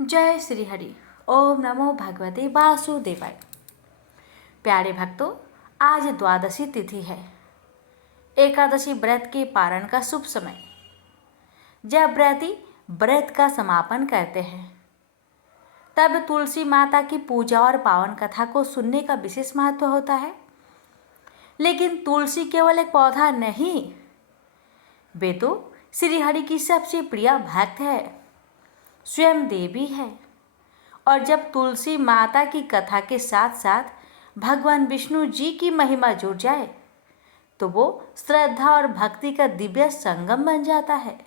जय श्री हरि। ओम नमो भगवते वासुदेवाय। प्यारे भक्तों, आज द्वादशी तिथि है। एकादशी व्रत के पारण का शुभ समय। जब व्रती व्रत का समापन करते हैं तब तुलसी माता की पूजा और पावन कथा को सुनने का विशेष महत्व होता है। लेकिन तुलसी केवल एक पौधा नहीं, वे तो श्री हरि की सबसे प्रिय भक्त है, स्वयं देवी है। और जब तुलसी माता की कथा के साथ साथ भगवान विष्णु जी की महिमा जुड़ जाए तो वो श्रद्धा और भक्ति का दिव्य संगम बन जाता है।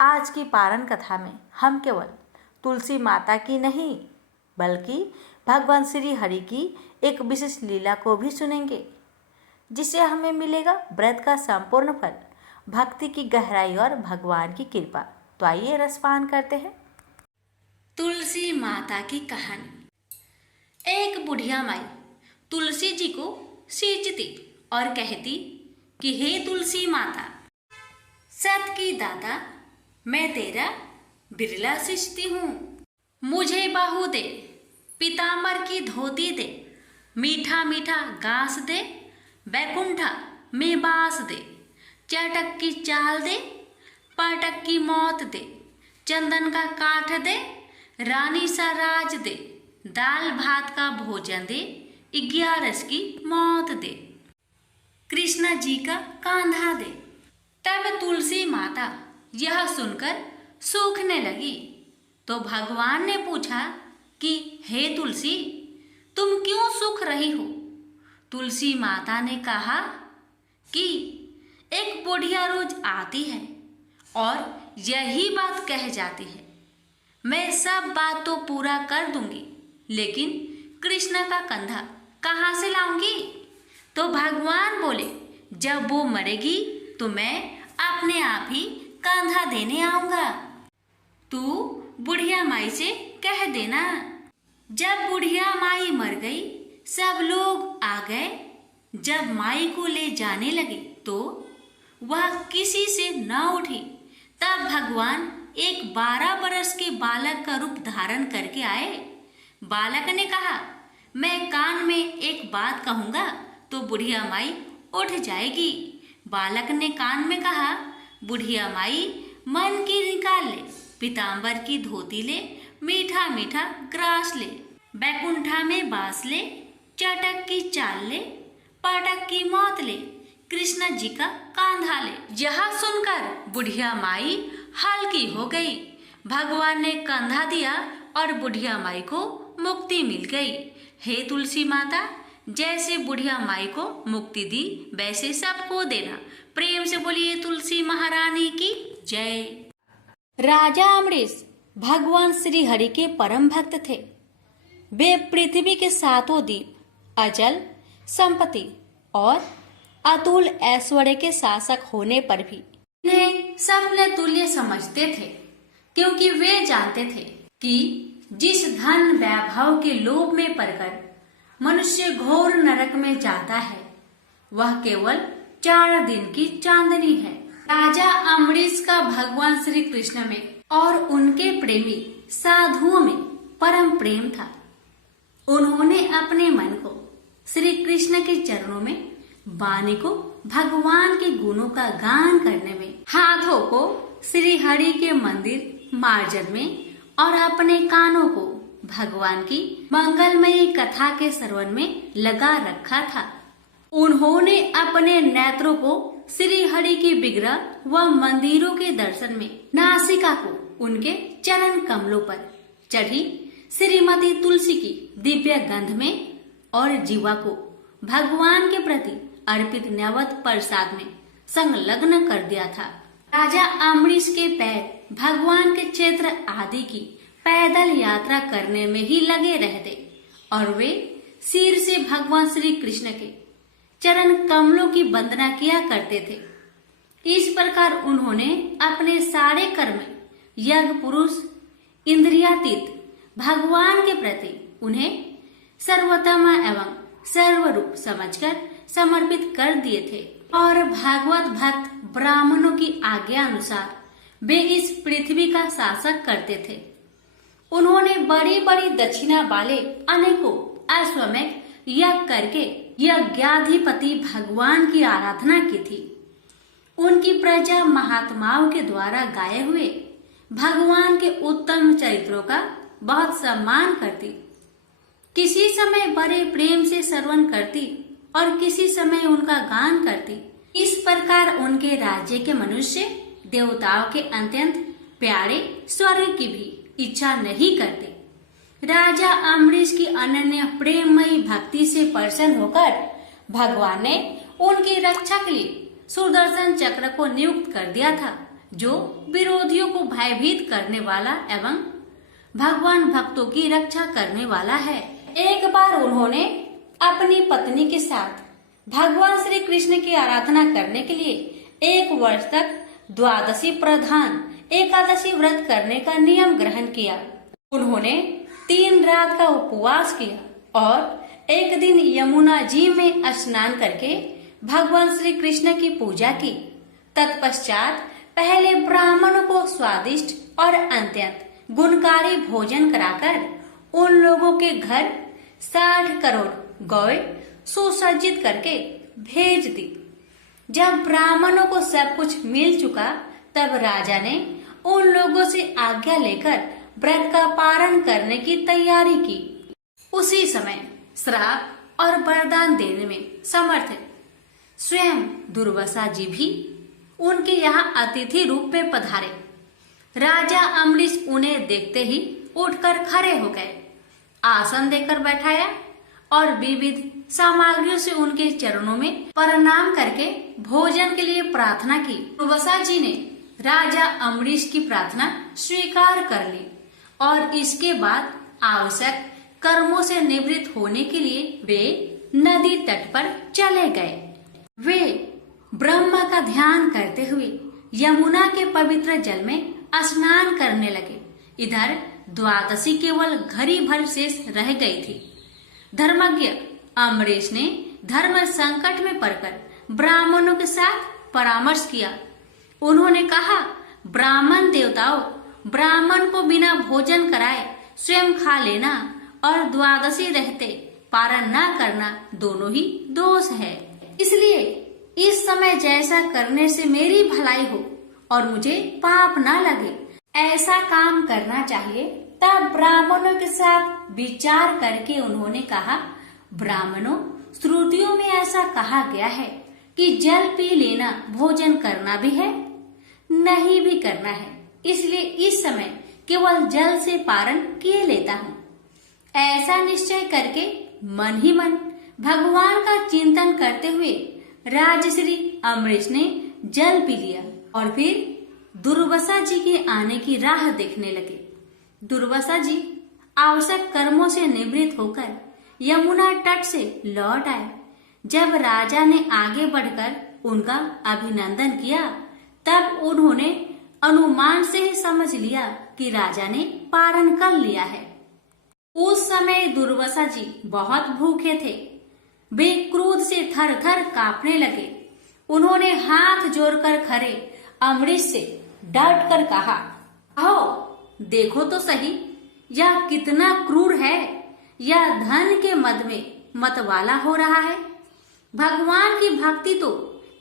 आज की पारण कथा में हम केवल तुलसी माता की नहीं बल्कि भगवान श्री हरि की एक विशेष लीला को भी सुनेंगे, जिससे हमें मिलेगा व्रत का संपूर्ण फल, भक्ति की गहराई और भगवान की कृपा। तो आइए रसपान करते हैं। तुलसी माता की कहानी। एक बुढ़िया माई तुलसी जी को सींचती और कहती कि हे तुलसी माता, सत की दाता, मैं तेरा बिरला सींचती हूँ। मुझे बाहु दे, पीतांबर की धोती दे, मीठा मीठा घास दे, बैकुंठा में बास दे, चटक की चाल दे, पाटक की मौत दे, चंदन का काठ दे, रानी सा राज दे, दाल भात का भोजन दे, 11 की मौत दे, कृष्णा जी का कांधा दे। तब तुलसी माता यह सुनकर सूखने लगी तो भगवान ने पूछा कि हे तुलसी, तुम क्यों सूख रही हो? तुलसी माता ने कहा कि एक बुढ़िया रोज आती है और यही बात कह जाती है, मैं सब बात तो पूरा कर दूंगी, लेकिन कृष्ण का कंधा कहाँ से लाऊंगी? तो भगवान बोले, जब वो मरेगी तो मैं अपने आप ही कंधा देने आऊंगा। तू बुढ़िया माई से कह देना। जब बुढ़िया माई मर गई, सब लोग आ गए। जब माई को ले जाने लगे तो वह किसी से न उठी। तब भगवान एक 12 बरस के बालक का रूप धारण करके आए। बालक ने कहा, मैं कान में एक बात कहूँगा तो बुढ़िया माई उठ जाएगी। बालक ने कान में कहा, बुढ़िया माई मन की निकाल ले, पीतांबर की धोती ले, मीठा मीठा ग्रास ले, बैकुंठा में बास ले, चटक की चाल ले, पाटक की मौत ले, कृष्ण जी का कांधा ले। यह सुनकर बुढ़िया माई हल्की हो गई। भगवान ने कंधा दिया और बुढ़िया माई को मुक्ति मिल गई। हे तुलसी माता, जैसे बुढ़िया माई को मुक्ति दी वैसे सबको देना। प्रेम से बोलिए तुलसी महारानी की जय। राजा अमरीश भगवान श्री हरि के परम भक्त थे। वे पृथ्वी के 7 द्वीप, अचल संपत्ति और अतुल ऐश्वर्य के शासक होने पर भी इन्हें सपने तुल्य समझते थे, क्योंकि वे जानते थे कि जिस धन वैभव के लोभ में पड़कर मनुष्य घोर नरक में जाता है, वह केवल 4 दिन की चांदनी है। राजा अमरीश का भगवान श्री कृष्ण में और उनके प्रेमी साधुओं में परम प्रेम था। उन्होंने अपने मन को श्री कृष्ण के चरणों में, वाणी को भगवान के गुणों का गान करने में, हाथों को श्री हरि के मंदिर मार्जन में और अपने कानों को भगवान की मंगलमयी कथा के श्रवण में लगा रखा था। उन्होंने अपने नेत्रों को श्री हरि के विग्रह व मंदिरों के दर्शन में, नासिका को उनके चरण कमलों पर चढ़ी श्रीमती तुलसी की दिव्य गंध में और जीवा को भगवान के प्रति अर्पित नैवेद्य प्रसाद में संलग्न कर दिया था। राजा अमरीश के पैर भगवान के क्षेत्र आदि की पैदल यात्रा करने में ही लगे रहते और वे सिर से भगवान श्री कृष्ण के चरण कमलों की वंदना किया करते थे। इस प्रकार उन्होंने अपने सारे कर्म, यज्ञ, पुरुष, इंद्रियातीत भगवान के प्रति उन्हें सर्वोत्तम एवं सर्वरूप समझकर समर्पित कर दिए थे। और भागवत भक्त ब्राह्मणों की आज्ञा अनुसार वे इस पृथ्वी का शासक करते थे। उन्होंने बड़ी बड़ी दक्षिणा वाले अनेकों अश्वमेध यज्ञ करके यज्ञाधिपति भगवान की आराधना की थी। उनकी प्रजा महात्माओं के द्वारा गाए हुए भगवान के उत्तम चरित्रों का बहुत सम्मान करती। किसी समय बड़े प्रेम से श्रवण करती और किसी समय उनका गान करती। इस प्रकार उनके राज्य के मनुष्य देवताओं के अत्यंत प्यारे स्वर्ग की भी इच्छा नहीं करते। राजा अम्बरीश की अनन्य प्रेममयी भक्ति से प्रसन्न होकर भगवान ने उनकी रक्षा के लिए सुदर्शन चक्र को नियुक्त कर दिया था, जो विरोधियों को भयभीत करने वाला एवं भगवान भक्तों की रक्षा करने वाला है। एक बार उन्होंने अपनी पत्नी के साथ भगवान श्री कृष्ण की आराधना करने के लिए 1 वर्ष तक द्वादशी प्रधान एकादशी व्रत करने का नियम ग्रहण किया। उन्होंने 3 रात का उपवास किया और एक दिन यमुना जी में स्नान करके भगवान श्री कृष्ण की पूजा की। तत्पश्चात पहले ब्राह्मणों को स्वादिष्ट और अत्यंत गुणकारी भोजन कराकर उन लोगों के घर 60 करोड़ गौएं सुसज्जित करके भेज दी। जब ब्राह्मणों को सब कुछ मिल चुका तब राजा ने उन लोगों से आज्ञा लेकर व्रत का पारण करने की तैयारी की। उसी समय श्राप और वरदान देने में समर्थ स्वयं दुर्वासा जी भी उनके यहाँ अतिथि रूप में पधारे। राजा अम्बरीश उन्हें देखते ही उठकर खड़े हो गए, आसन देकर बैठाया और विविध सामग्रियों से उनके चरणों में प्रणाम करके भोजन के लिए प्रार्थना की। दुर्वासा जी ने राजा अम्बरीश की प्रार्थना स्वीकार कर ली और इसके बाद आवश्यक कर्मों से निवृत्त होने के लिए वे नदी तट पर चले गए। वे ब्रह्मा का ध्यान करते हुए यमुना के पवित्र जल में स्नान करने लगे। इधर द्वादशी केवल घड़ी भर शेष रह गई थी। धर्मज्ञ अम्बरीश ने धर्म संकट में पड़कर ब्राह्मणों के साथ परामर्श किया। उन्होंने कहा, ब्राह्मण देवताओं, ब्राह्मण को बिना भोजन कराए स्वयं खा लेना और द्वादशी रहते पारण न करना दोनों ही दोष है। इसलिए इस समय जैसा करने से मेरी भलाई हो और मुझे पाप न लगे, ऐसा काम करना चाहिए। तब ब्राह्मणों के साथ विचार करके उन्होंने कहा, ब्राह्मणों, श्रुतियों में ऐसा कहा गया है कि जल पी लेना भोजन करना भी है, नहीं भी करना है। इसलिए इस समय केवल जल से पारण किए लेता हूँ। ऐसा निश्चय करके मन ही मन भगवान का चिंतन करते हुए राजश्री अम्बरीश ने जल पी लिया और फिर दुर्वासा जी के आने की राह देखने लगे। दुर्वासा जी आवश्यक कर्मों से निवृत्त होकर यमुना तट से लौट आए। जब राजा ने आगे बढ़कर उनका अभिनंदन किया तब उन्होंने अनुमान से ही समझ लिया कि राजा ने पारण कर लिया है। उस समय दुर्वासा जी बहुत भूखे थे। वे क्रोध से थर थर कांपने लगे। उन्होंने हाथ जोड़कर खड़े अम्बरीश से डट कर कहा, आओ देखो तो सही, यह कितना क्रूर है। यह धन के मद में मतवाला हो रहा है। भगवान की भक्ति तो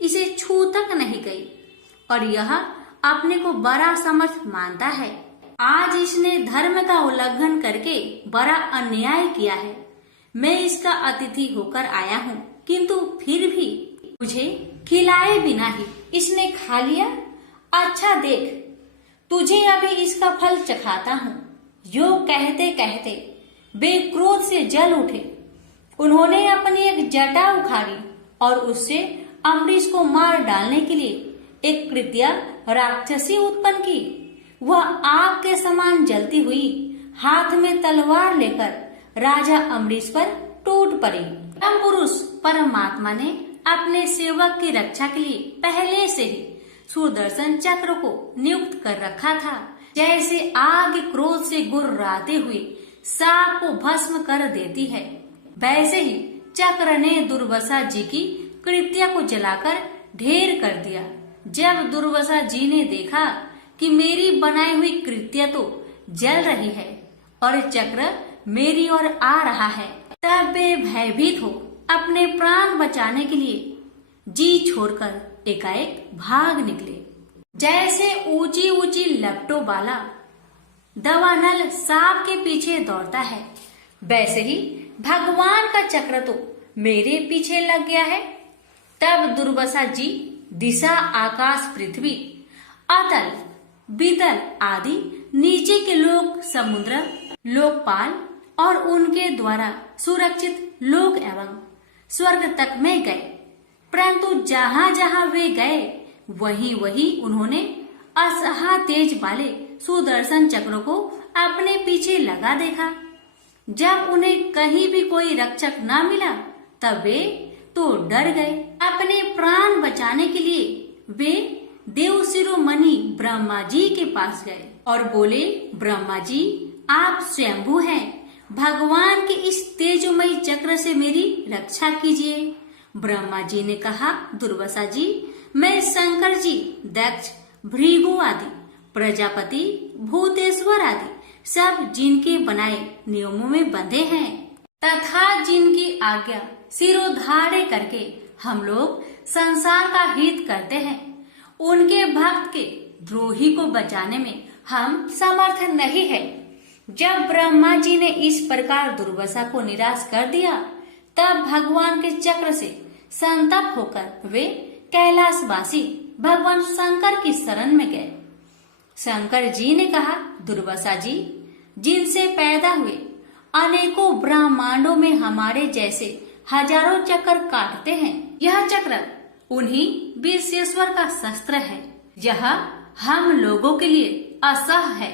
इसे छू तक नहीं गई और यह अपने को बड़ा समर्थ मानता है। आज इसने धर्म का उल्लंघन करके बड़ा अन्याय किया है। मैं इसका अतिथि होकर आया हूँ, किंतु फिर भी मुझे खिलाए बिना ही इसने खा लिया। अच्छा देख, तुझे अभी इसका फल चखाता हूँ। यो कहते कहते वे क्रोध से जल उठे। उन्होंने अपनी एक जटा उखाड़ी और उससे अम्बरीश को मार डालने के लिए एक कृत्या राक्षसी उत्पन्न की। वह आग के समान जलती हुई हाथ में तलवार लेकर राजा अम्बरीश पर टूट पड़ी। परम पुरुष परमात्मा ने अपने सेवक की रक्षा के लिए पहले से ही सुदर्शन चक्र को नियुक्त कर रखा था। जैसे आग क्रोध से गुर्राते हुए सांप को भस्म कर देती है, वैसे ही चक्र ने दुर्वासा जी की कृत्या को जलाकर ढेर कर दिया। जब दुर्वासा जी ने देखा कि मेरी बनाई हुई कृत्या तो जल रही है और चक्र मेरी ओर आ रहा है। तब वे भयभीत हो अपने प्राण बचाने के लिए जी छोड़कर एकाएक भाग निकले। जैसे ऊंची ऊंची लपटों वाला दवानल सांप के पीछे दौड़ता है, वैसे ही भगवान का चक्र तो मेरे पीछे लग गया है। तब दुर्वासा जी दिशा, आकाश, पृथ्वी, अतल, बीतल आदि नीचे के लोक, समुद्र, लोकपाल और उनके द्वारा सुरक्षित लोक एवं स्वर्ग तक में गए। परंतु जहाँ जहाँ वे गए वहीं वहीं उन्होंने असहा तेज वाले सुदर्शन चक्र को अपने पीछे लगा देखा। जब उन्हें कहीं भी कोई रक्षक न मिला तब वे तो डर गए। अपने प्राण बचाने के लिए वे देव शिरोमणि ब्रह्मा जी के पास गए और बोले, ब्रह्मा जी आप स्वयंभू हैं, भगवान के इस तेजोमयी चक्र से मेरी रक्षा कीजिए। ब्रह्मा जी ने कहा, दुर्वासा जी मैं शंकर जी, दक्ष, भृगु आदि, प्रजापति, भूतेश्वर आदि सब जिनके बनाए नियमों में बंधे हैं तथा जिनकी आज्ञा सिरोधार्य करके हम लोग संसार का हित करते हैं, उनके भक्त के द्रोही को बचाने में हम समर्थ नहीं है। जब ब्रह्मा जी ने इस प्रकार दुर्वासा को निराश कर दिया तब भगवान के चक्र से संतप्त होकर वे कैलाशवासी भगवान शंकर की शरण में गए। शंकर जी ने कहा, दुर्वासा जी जिनसे पैदा हुए अनेकों ब्रह्मांडों में हमारे जैसे हजारों चक्र काटते हैं, यह चक्र उन्हीं विश्वेश्वर का शस्त्र है। यह हम लोगों के लिए असह है।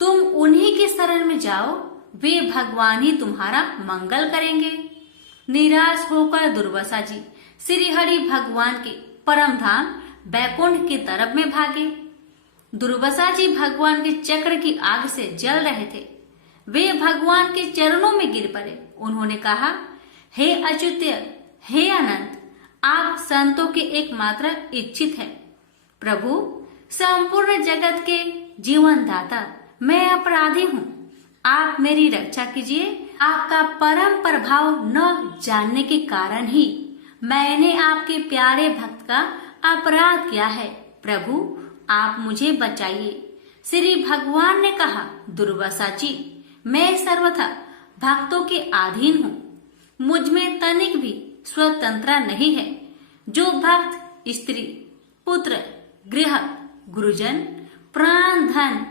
तुम उन्हीं की शरण में जाओ, वे भगवान ही तुम्हारा मंगल करेंगे। निराश होकर दुर्वासा जी श्री हरि भगवान के परम धाम बैकुंठ की तरफ में भागे। दुर्वासा जी भगवान के चक्र की आग से जल रहे थे। वे भगवान के चरणों में गिर पड़े। उन्होंने कहा, हे अच्युत, हे अनंत, आप संतों के एकमात्र इच्छित है। प्रभु संपूर्ण जगत के जीवन दाता, मैं अपराधी हूँ, आप मेरी रक्षा कीजिए। आपका परम प्रभाव न जानने के कारण ही मैंने आपके प्यारे भक्त का अपराध किया है। प्रभु आप मुझे बचाइए। श्री भगवान ने कहा, दुर्वासा जी मैं सर्वथा भक्तों के अधीन हूँ, मुझ में तनिक भी स्वतंत्रता नहीं है। जो भक्त स्त्री, पुत्र, गृह, गुरुजन, प्राण, धन,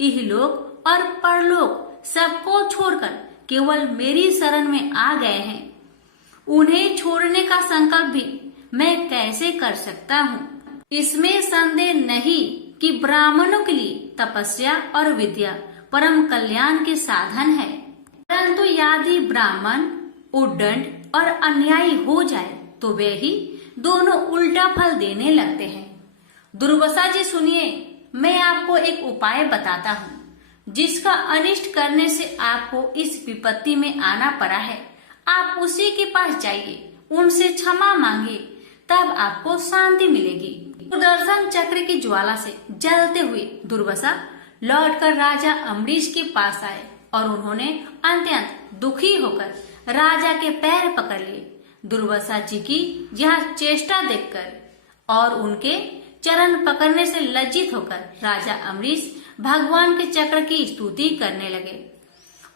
इहलोक और परलोक सबको छोड़कर केवल मेरी शरण में आ गए हैं, उन्हें छोड़ने का संकल्प भी मैं कैसे कर सकता हूँ। इसमें संदेह नहीं कि ब्राह्मणों के लिए तपस्या और विद्या परम कल्याण के साधन है, परंतु यदि ब्राह्मण उद्दंड और अन्यायी हो जाए तो वे ही दोनों उल्टा फल देने लगते हैं। दुर्वासा जी सुनिए, मैं आपको एक उपाय बताता हूँ जिसका अनिष्ट करने से आपको इस विपत्ति में आना पड़ा है। आप उसी के पास जाइए, उनसे क्षमा मांगे, तब आपको शांति मिलेगी। सुदर्शन चक्र की ज्वाला से जलते हुए दुर्वासा लौटकर राजा अम्बरीश के पास आए और उन्होंने अत्यंत दुखी होकर राजा के पैर पकड़ लिए। दुर्वासा जी की यह चेष्टा देखकर और उनके चरण पकड़ने से लज्जित होकर राजा अम्बरीश भगवान के चक्र की स्तुति करने लगे।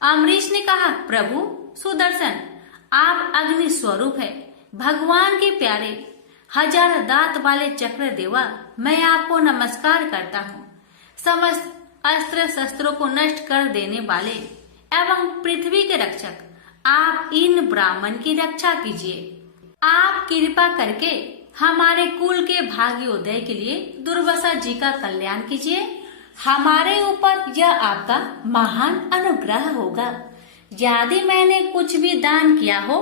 अम्बरीश ने कहा, प्रभु सुदर्शन आप अग्नि स्वरूप है, भगवान के प्यारे हजार दांत वाले चक्र देवा, मैं आपको नमस्कार करता हूँ। समस्त अस्त्र शस्त्रों को नष्ट कर देने वाले एवं पृथ्वी के रक्षक, आप इन ब्राह्मण की रक्षा कीजिए। आप कृपा करके हमारे कुल के भाग्योदय के लिए दुर्वासा जी का कल्याण कीजिए। हमारे ऊपर यह आपका महान अनुग्रह होगा। यदि मैंने कुछ भी दान किया हो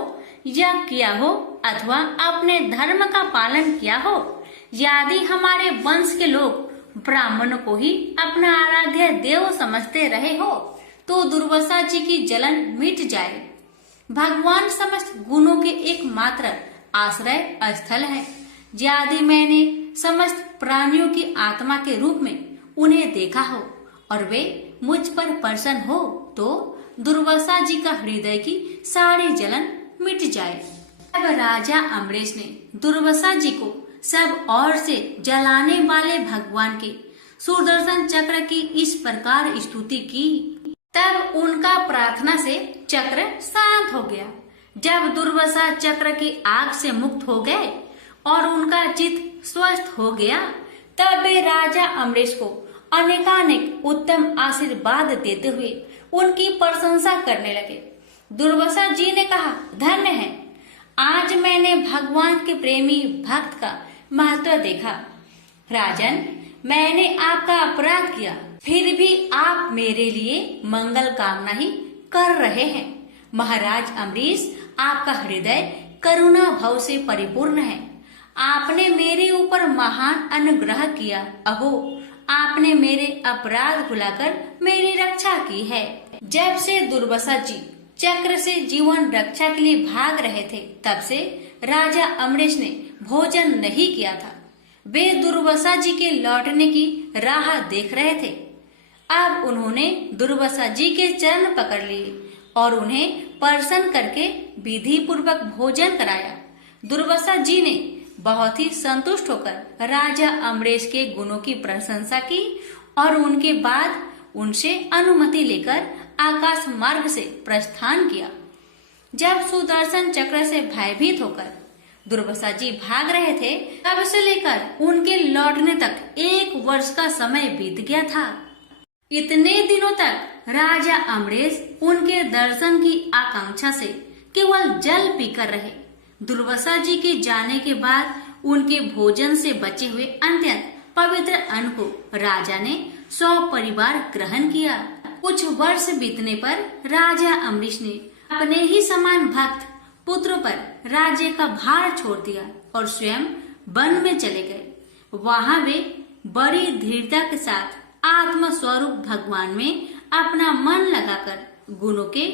या किया हो अथवा अपने धर्म का पालन किया हो, यदि हमारे वंश के लोग ब्राह्मणों को ही अपना आराध्य देव समझते रहे हो तो दुर्वासा जी की जलन मिट जाए। भगवान समस्त गुणों के एकमात्र आश्रय स्थल है। यदि मैंने समस्त प्राणियों की आत्मा के रूप में उन्हें देखा हो और वे मुझ पर प्रसन्न हो तो दुर्वासा जी का हृदय की सारी जलन मिट जाए। अब राजा अम्बरीश ने दुर्वासा जी को सब ओर से जलाने वाले भगवान के सुदर्शन चक्र की इस प्रकार स्तुति की। तब उनका प्रार्थना से चक्र शांत हो गया। जब दुर्वासा चक्र की आग से मुक्त हो गए और उनका चित्त स्वस्थ हो गया, तब वे राजा अम्बरीश को अनेकानेक उत्तम आशीर्वाद देते हुए उनकी प्रशंसा करने लगे। दुर्वासा जी ने कहा, धन्य है, आज मैंने भगवान के प्रेमी भक्त का महत्व देखा। राजन, मैंने आपका अपराध किया, फिर भी आप मेरे लिए मंगल कामना ही कर रहे हैं। महाराज अम्बरीश, आपका हृदय करुणा भाव से परिपूर्ण है। आपने मेरे ऊपर महान अनुग्रह किया। अहो, आपने मेरे अपराध भुलाकर मेरी रक्षा की है। जब से दुर्वासा जी चक्र से जीवन रक्षा के लिए भाग रहे थे, तब से राजा अम्बरीश ने भोजन नहीं किया था। वे दुर्वासा जी के लौटने की राह देख रहे थे। अब उन्होंने दुर्वासा जी के चरण पकड़ लिए और उन्हें प्रसन्न करके विधि पूर्वक भोजन कराया। दुर्वासा जी ने बहुत ही संतुष्ट होकर राजा अम्बरीश के गुणों की प्रशंसा की और उनके बाद उनसे अनुमति लेकर आकाश मार्ग से प्रस्थान किया। जब सुदर्शन चक्र से भयभीत होकर दुर्वासा जी भाग रहे थे, तब से लेकर उनके लौटने तक 1 वर्ष का समय बीत गया था। इतने दिनों तक राजा अम्बरीश उनके दर्शन की आकांक्षा से केवल जल पीकर रहे। दुर्वासा जी के जाने के बाद उनके भोजन से बचे हुए अत्यंत पवित्र अन्न को राजा ने सपरिवार ग्रहण किया। कुछ वर्ष बीतने पर राजा अम्बरीश ने अपने ही समान भक्त पुत्र पर राज्य का भार छोड़ दिया और स्वयं वन में चले गए। वहां वे बड़ी दृढ़ता के साथ आत्म स्वरूप भगवान में अपना मन लगाकर गुणों के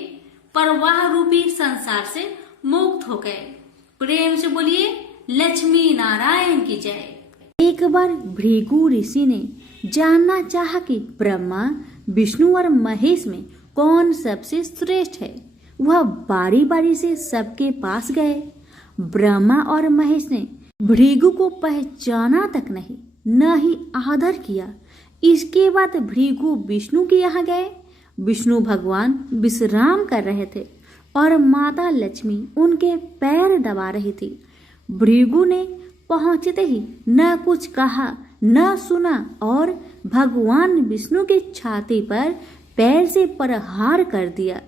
प्रवाह रूपी संसार से मुक्त हो गए। प्रेम से बोलिए लक्ष्मी नारायण की जय। एक बार भृगु ऋषि ने जानना चाहा कि ब्रह्मा, विष्णु और महेश में कौन सबसे श्रेष्ठ है। वह बारी बारी से सबके पास गए। ब्रह्मा और महेश ने भृगु को पहचाना तक नहीं, न ही आदर किया। इसके बाद भृगु विष्णु के यहाँ गए। विष्णु भगवान विश्राम कर रहे थे और माता लक्ष्मी उनके पैर दबा रही थी। भृगु ने पहुंचते ही न कुछ कहा न सुना और भगवान विष्णु के छाती पर पैर से प्रहार कर दिया।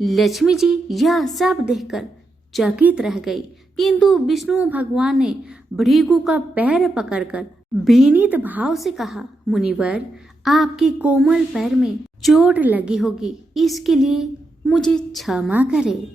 लक्ष्मी जी यह सब देखकर चकित रह गई, किंतु विष्णु भगवान ने भृगु का पैर पकड़कर विनीत भाव से कहा, मुनिवर, आपके कोमल पैर में चोट लगी होगी, इसके लिए मुझे क्षमा करें।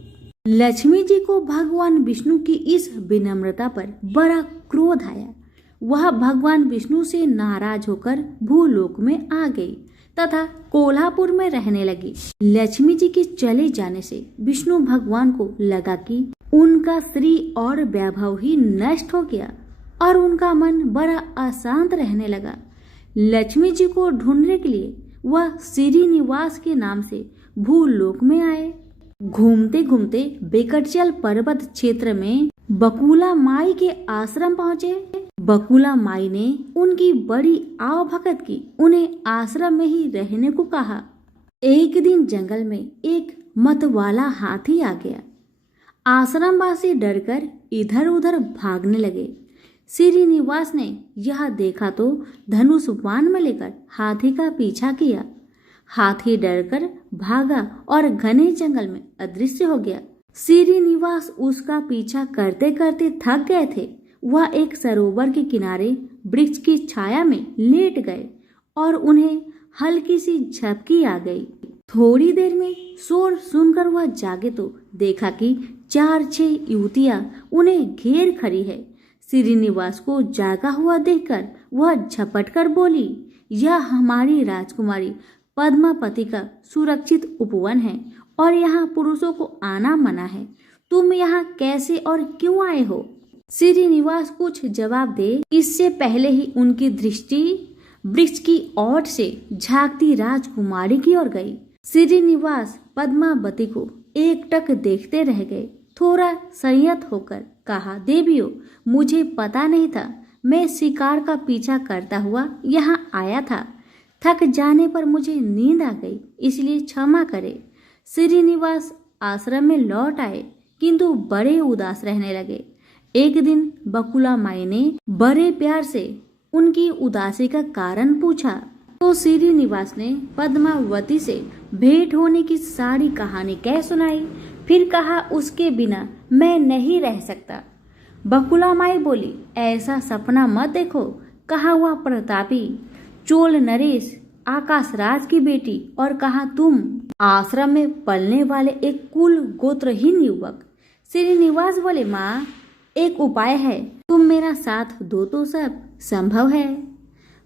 लक्ष्मी जी को भगवान विष्णु की इस विनम्रता पर बड़ा क्रोध आया। वह भगवान विष्णु से नाराज होकर भूलोक में आ गई तथा कोल्हापुर में रहने लगी। लक्ष्मी जी के चले जाने से विष्णु भगवान को लगा कि उनका श्री और वैभव ही नष्ट हो गया और उनका मन बड़ा अशांत रहने लगा। लक्ष्मी जी को ढूंढने के लिए वह श्रीनिवास के नाम से भूलोक में आए। घूमते घूमते बेकटचल पर्वत क्षेत्र में बकुला माई के आश्रम पहुँचे। बकुला माई ने उनकी बड़ी आवभगत की, उन्हें आश्रम में ही रहने को कहा। एक दिन जंगल में एक मतवाला हाथी आ गया। आश्रमवासी डरकर इधर उधर भागने लगे। श्रीनिवास ने यह देखा तो धनुष बाण में लेकर हाथी का पीछा किया। हाथी डरकर भागा और घने जंगल में अदृश्य हो गया। श्रीनिवास उसका पीछा करते करते थक गए थे। वह एक सरोवर के किनारे वृक्ष की छाया में लेट गए और उन्हें हल्की सी झपकी आ गई। थोड़ी देर में शोर सुनकर वह जागे तो देखा कि 4-6 युवतियां उन्हें घेर खड़ी है। श्रीनिवास को जागा हुआ देखकर वह झपटकर बोली, यह हमारी राजकुमारी पद्मापति का सुरक्षित उपवन है और यहाँ पुरुषों को आना मना है। तुम यहाँ कैसे और क्यों आए हो? श्रीनिवास कुछ जवाब दे इससे पहले ही उनकी दृष्टि वृक्ष की ओर से झांकती राजकुमारी की ओर गई। श्रीनिवास पद्मावती को एकटक देखते रह गए। थोड़ा संयत होकर कहा, देवियों, मुझे पता नहीं था। मैं शिकार का पीछा करता हुआ यहाँ आया था। थक जाने पर मुझे नींद आ गई, इसलिए क्षमा करे। श्रीनिवास आश्रम में लौट आए, किंतु बड़े उदास रहने लगे। एक दिन बकुला माई ने बड़े प्यार से उनकी उदासी का कारण पूछा, तो श्रीनिवास ने पद्मावती से भेंट होने की सारी कहानी कह सुनाई। फिर कहा, उसके बिना मैं नहीं रह सकता। बकुला माई बोली, ऐसा सपना मत देखो। कहा हुआ प्रतापी चोल नरेश आकाशराज की बेटी, और कहा तुम आश्रम में पलने वाले एक कुल गोत्रहीन युवक। श्रीनिवास बोले, माँ, एक उपाय है, तुम मेरा साथ दो तो सब संभव है।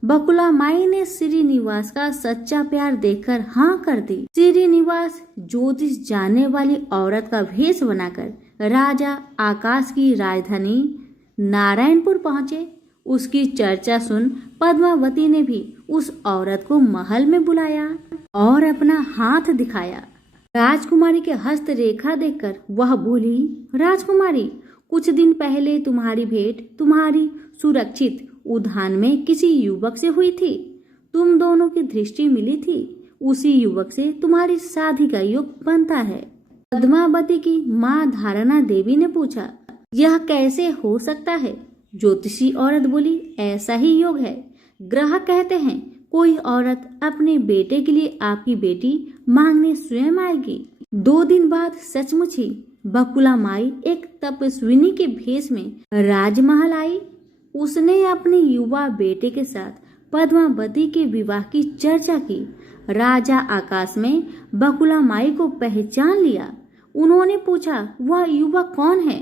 बकुला माई ने श्रीनिवास का सच्चा प्यार देखकर हाँ कर दी। श्रीनिवास ज्योतिष जानने वाली औरत का भेष बनाकर राजा आकाश की राजधानी नारायणपुर पहुँचे। उसकी चर्चा सुन पद्मावती ने भी उस औरत को महल में बुलाया और अपना हाथ दिखाया। राजकुमारी के हस्तरेखा देखकर वह बोली, राजकुमारी, कुछ दिन पहले तुम्हारी भेंट तुम्हारी सुरक्षित उद्यान में किसी युवक से हुई थी। तुम दोनों की दृष्टि मिली थी। उसी युवक से तुम्हारी शादी का योग बनता है। पद्मावती की माँ धारणा देवी ने पूछा, यह कैसे हो सकता है? ज्योतिषी औरत बोली, ऐसा ही योग है। ग्रह कहते हैं कोई औरत अपने बेटे के लिए आपकी बेटी मांगने स्वयं आएगी। 2 दिन बाद सचमुच ही बकुला माई एक तपस्विनी के भेष में राजमहल आई। उसने अपने युवा बेटे के साथ पद्मावती के विवाह की चर्चा की। राजा आकाश में बकुला माई को पहचान लिया। उन्होंने पूछा, वह युवक कौन है?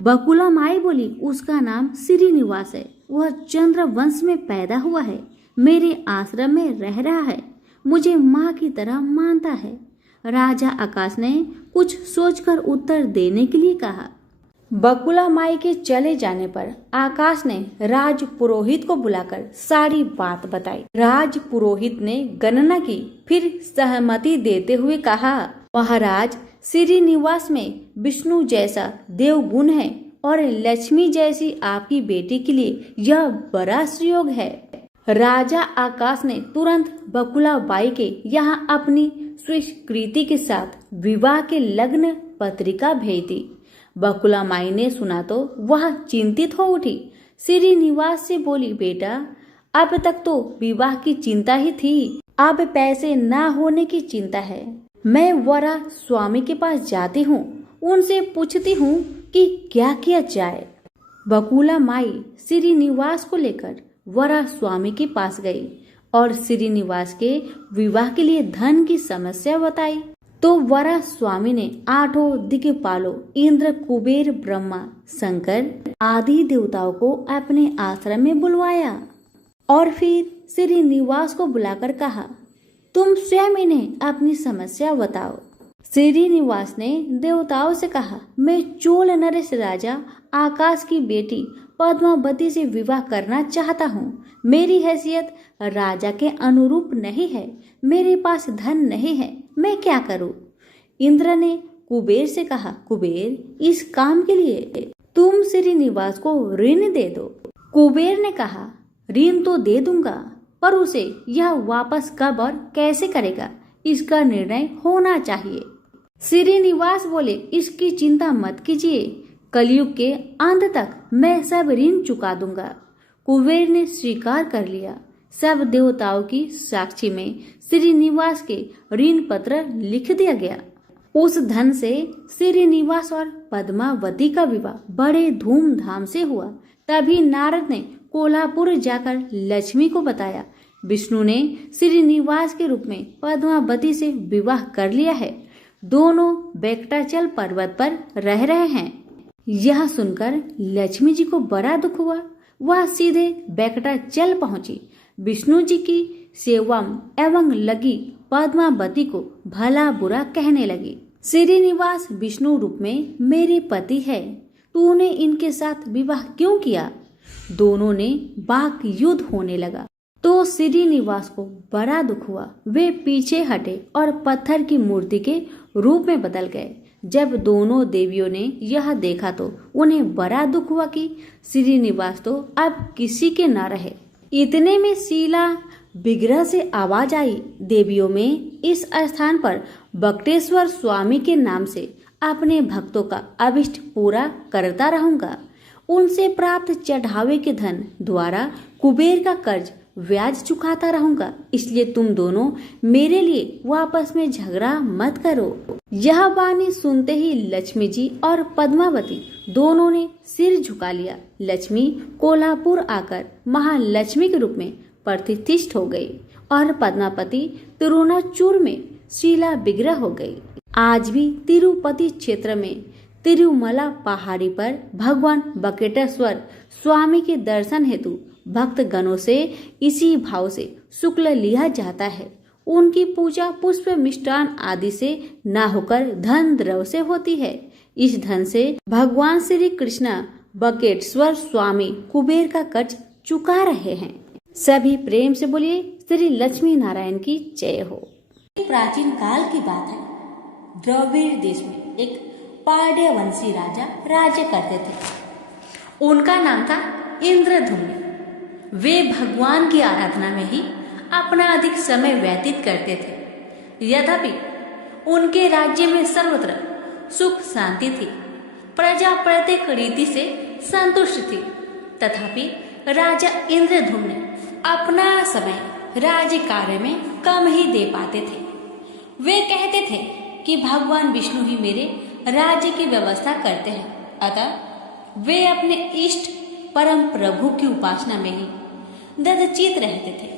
बकुला माई बोली, उसका नाम श्रीनिवास है। वह चंद्र वंश में पैदा हुआ है। मेरे आश्रम में रह रहा है। मुझे माँ की तरह मानता है। राजा आकाश ने कुछ सोचकर उत्तर देने के लिए कहा। बकुला माई के चले जाने पर आकाश ने राज पुरोहित को बुलाकर सारी बात बताई। राज पुरोहित ने गणना की, फिर सहमति देते हुए कहा, महाराज, श्रीनिवास में विष्णु जैसा देवगुण है और लक्ष्मी जैसी आपकी बेटी के लिए यह बड़ा सुयोग है। राजा आकाश ने तुरंत बकुला बाई के यहाँ अपनी स्वीकृति के साथ विवाह के लग्न पत्रिका भेज दी। बकुला माई ने सुना तो वह चिंतित हो उठी। श्रीनिवास से बोली, बेटा, अब तक तो विवाह की चिंता ही थी, अब पैसे ना होने की चिंता है। मैं वरा स्वामी के पास जाती हूँ, उनसे पूछती हूँ कि क्या किया जाए। बकुला माई श्रीनिवास को लेकर वरा स्वामी के पास गई और श्रीनिवास के विवाह के लिए धन की समस्या बताई। तो वरा स्वामी ने 8 दिक्पालों इंद्र, कुबेर, ब्रह्मा, शंकर आदि देवताओं को अपने आश्रम में बुलवाया और फिर श्रीनिवास को बुलाकर कहा, तुम स्वयं इन्हें अपनी समस्या बताओ। श्रीनिवास ने देवताओं से कहा, मैं चोल नरेश राजा आकाश की बेटी पद्मावती से विवाह करना चाहता हूँ। मेरी हैसियत राजा के अनुरूप नहीं है। मेरे पास धन नहीं है, मैं क्या करूँ? इंद्र ने कुबेर से कहा, कुबेर, इस काम के लिए तुम श्रीनिवास को ऋण दे दो। कुबेर ने कहा, ऋण तो दे दूंगा, पर उसे यह वापस कब और कैसे करेगा, इसका निर्णय होना चाहिए। श्रीनिवास बोले, इसकी चिंता मत कीजिए, कलयुग के अंत तक मैं सब ऋण चुका दूंगा। कुबेर ने स्वीकार कर लिया। सब देवताओं की साक्षी में श्रीनिवास के ऋण पत्र लिख दिया गया। उस धन से श्रीनिवास और पद्मावती का विवाह बड़े धूमधाम से हुआ। तभी नारद ने कोल्हापुर जाकर लक्ष्मी को बताया, विष्णु ने श्रीनिवास के रूप में पद्मावती से विवाह कर लिया है। दोनों वेंकटाचल पर्वत पर रह रहे हैं। यह सुनकर लक्ष्मी जी को बड़ा दुख हुआ। वह सीधे वेंकटाचल पहुंची। विष्णु जी की सेवा एवं लगी पद्मावती को भला बुरा कहने लगी। श्रीनिवास विष्णु रूप में मेरे पति है, तूने इनके साथ विवाह क्यों किया? दोनों ने वाक युद्ध होने लगा। तो श्रीनिवास को बड़ा दुख हुआ। वे पीछे हटे और पत्थर की मूर्ति के रूप में बदल गए। जब दोनों देवियों ने यह देखा तो उन्हें बड़ा दुख हुआ कि श्रीनिवास तो अब किसी के न रहे। इतने में शीला विग्रह से आवाज आई, देवियों में इस स्थान पर बकटेश्वर स्वामी के नाम से अपने भक्तों का अभिष्ट पूरा करता रहूंगा। उनसे प्राप्त चढ़ावे के धन द्वारा कुबेर का कर्ज ब्याज चुकाता रहूंगा। इसलिए तुम दोनों मेरे लिए वापस में झगड़ा मत करो। यह वाणी सुनते ही लक्ष्मी जी और पद्मावती दोनों ने सिर झुका लिया। लक्ष्मी कोल्हापुर आकर महालक्ष्मी के रूप में प्रतिष्ठित हो गई और पद्मावती तिरुनाचूर में शीला विग्रह हो गई। आज भी तिरुपति क्षेत्र में तिरुमला पहाड़ी पर भगवान बकेटेश्वर स्वामी के दर्शन हेतु भक्त गणों से इसी भाव से शुक्ल लिया जाता है। उनकी पूजा पुष्प मिष्टान आदि से न होकर धन द्रव्य से होती है। इस धन से भगवान श्री कृष्ण बकेटेश्वर स्वामी कुबेर का कर्ज चुका रहे हैं। सभी प्रेम से बोलिए श्री लक्ष्मी नारायण की जय हो। प्राचीन काल की बात है। द्रविड़ देश में एक पांड्यवंशी राजा राज्य करते थे। उनका नाम था इंद्रधुम्न। वे भगवान की आराधना में ही अपना अधिक समय व्यतीत करते थे। यद्यपि उनके राज्य में सर्वत्र सुख शांति थी, प्रजा प्रत्येक रीति से संतुष्ट थी, तथापि राजा इंद्रधुम्न अपना समय राज्य कार्य में कम ही दे पाते थे। वे कहते थे कि भगवान विष्णु ही मेरे राज्य की व्यवस्था करते हैं, अतः वे अपने इष्ट परम प्रभु की उपासना में ही ददचित रहते थे।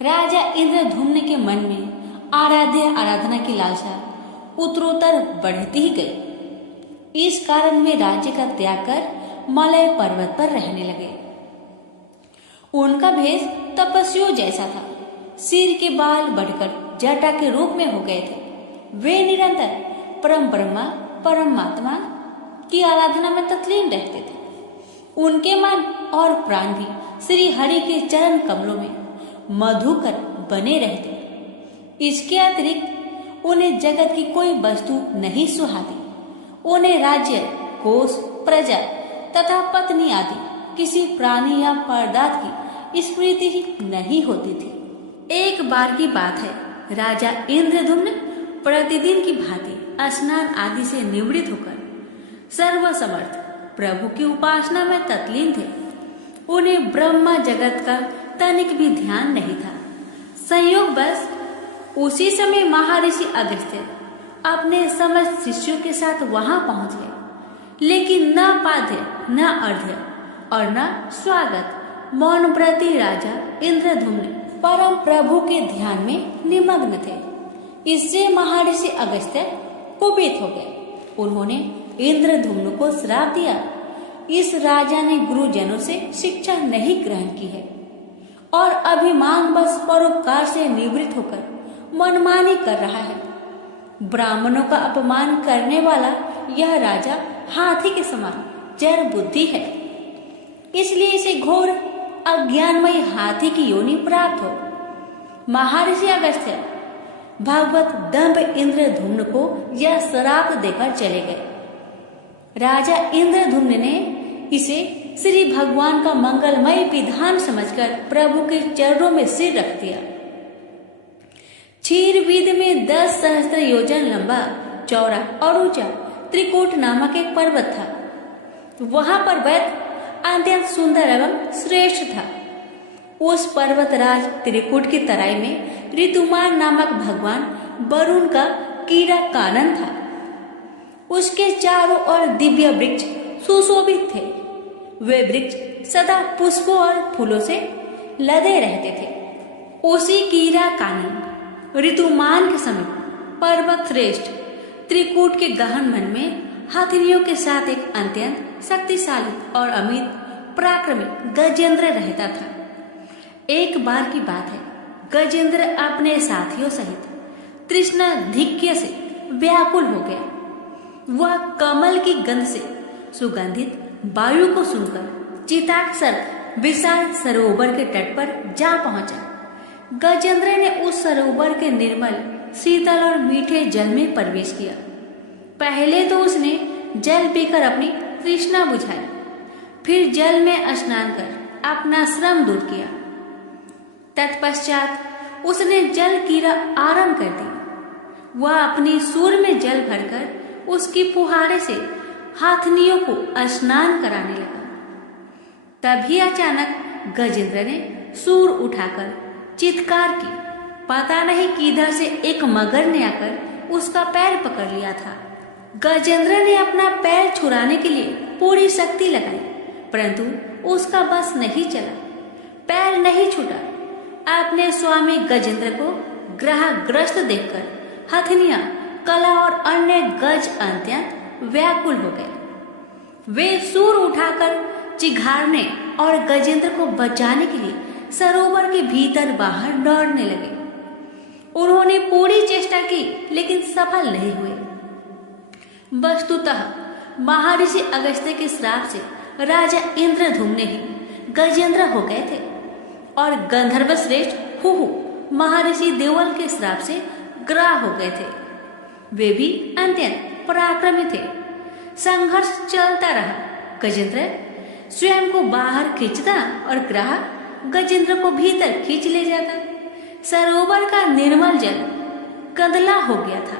राजा इंद्रधुम्न के मन में आराध्य आराधना की लालसा उत्तरोत्तर बढ़ती ही गई। इस कारण वे राज्य का त्याग कर मलय पर्वत पर रहने लगे। उनका भेष तपस्वियों जैसा था। सिर के बाल बढ़कर जटा के रूप में हो गए थे। वे निरंतर परम ब्रह्मा परमात्मा की आराधना में तल्लीन रहते थे। उनके मन और प्राण भी श्री हरि के चरण कमलों में मधुकर बने रहते। इसके अतिरिक्त उन्हें जगत की कोई वस्तु नहीं सुहाती। उन्हें राज्य, कोष, प्रजा तथा पत्नी आदि किसी प्राणी या पदार्थ की स्मृति ही नहीं होती थी। एक बार की बात है, राजा इंद्रधुम्न प्रतिदिन की भांति स्नान आदि से निवृत्त होकर सर्वसमर्थ प्रभु की उपासना में तल्लीन थे। उन्हें ब्रह्मा जगत का तनिक भी ध्यान नहीं था। संयोग बस उसी समय महर्षि अगस्त्य अपने समस्त शिष्यों के साथ वहां पहुंच गए, लेकिन न पाद्य न अर्घ्य और न स्वागत। मौन व्रती राजा इंद्रधुम्न परम प्रभु के ध्यान में निमग्न थे। इससे महर्षि अगस्त्य कुपित हो गए। उन्होंने इंद्रधुम्न को श्राप दिया, इस राजा ने गुरुजनों से शिक्षा नहीं ग्रहण की है और अभिमान बस परोपकार से निवृत्त होकर मनमानी कर रहा है। ब्राह्मणों का अपमान करने वाला यह राजा हाथी के समान जड़ बुद्धि है, इसलिए इसे घोर अज्ञानमय हाथी की योनि प्राप्त हो। महर्षि अगस्त्य भगवत दंभ इंद्रधुम्न को यह श्राप देकर चले गए। राजा इंद्रधुम्न ने इसे श्री भगवान का मंगलमय विधान समझकर प्रभु के चरणों में सिर रख दिया। क्षीरविद में 10 सहस्त्र योजन लंबा, चौड़ा और ऊंचा त्रिकूट नामक एक पर्वत था। वहां पर वैद्य अत्यंत सुंदर एवं श्रेष्ठ था। उस पर्वतराज त्रिकूट की तराई में ऋतुमान नामक भगवान वरुण का कीड़ा कानन था। उसके चारों ओर दिव्य वृक्ष सुशोभित थे। वे वृक्ष सदा पुष्पों और फूलों से लदे रहते थे। उसी कीड़ा कानन ऋतुमान के समीप पर्वत श्रेष्ठ त्रिकूट के गहन मन में हथिनियों के साथ एक अत्यंत शक्तिशाली और अमित पराक्रमी गजेंद्र रहता था। एक बार की बात है, गजेंद्र अपने साथियों सहित तृष्णाधिक्य से व्याकुल हो गया। वह कमल की गंध से सुगंधित वायु को सुनकर चिताक्षर विशाल सरोवर के तट पर जा पहुंचा। गजेंद्र ने उस सरोवर के निर्मल, शीतल और मीठे जल में प्रवेश किया। पहले तो उसने जल पीकर अपनी तृष्णा बुझाई, फिर जल में स्नान कर अपना श्रम दूर किया। तत्पश्चात उसने जल क्रीड़ा आरंभ कर दी। वह अपनी सूर में जल भरकर उसकी फुहारे से हाथनियों को स्नान कराने लगा। तभी अचानक गजेंद्र ने सूर उठाकर चित्कार की। पता नहीं किधर से एक मगर ने आकर उसका पैर पकड़ लिया था। गजेंद्र ने अपना पैर छुड़ाने के लिए पूरी शक्ति लगाई, परंतु उसका बस नहीं चला, पैर नहीं छूटा। अपने स्वामी गजेंद्र को ग्रहग्रस्त देखकर हथनियां, कला और अन्य गज अत्यंत व्याकुल हो गए। वे सूर उठाकर चिघाड़ने और गजेंद्र को बचाने के लिए सरोवर के भीतर बाहर दौड़ने लगे। उन्होंने पूरी चेष्टा की, लेकिन सफल नहीं हुए। वस्तुतः महर्षि अगस्त्य के श्राप से राजा इंद्रधुम्न ही गजेंद्र हो गए थे और गंधर्व श्रेष्ठ हुहु महर्षि देवल के श्राप से ग्राह हो गए थे। वे भी अत्यंत पराक्रमी थे। संघर्ष चलता रहा। गजेंद्र स्वयं को बाहर खींचता और ग्राह गजेंद्र को भीतर खींच ले जाता। सरोवर का निर्मल जल गंदला हो गया था।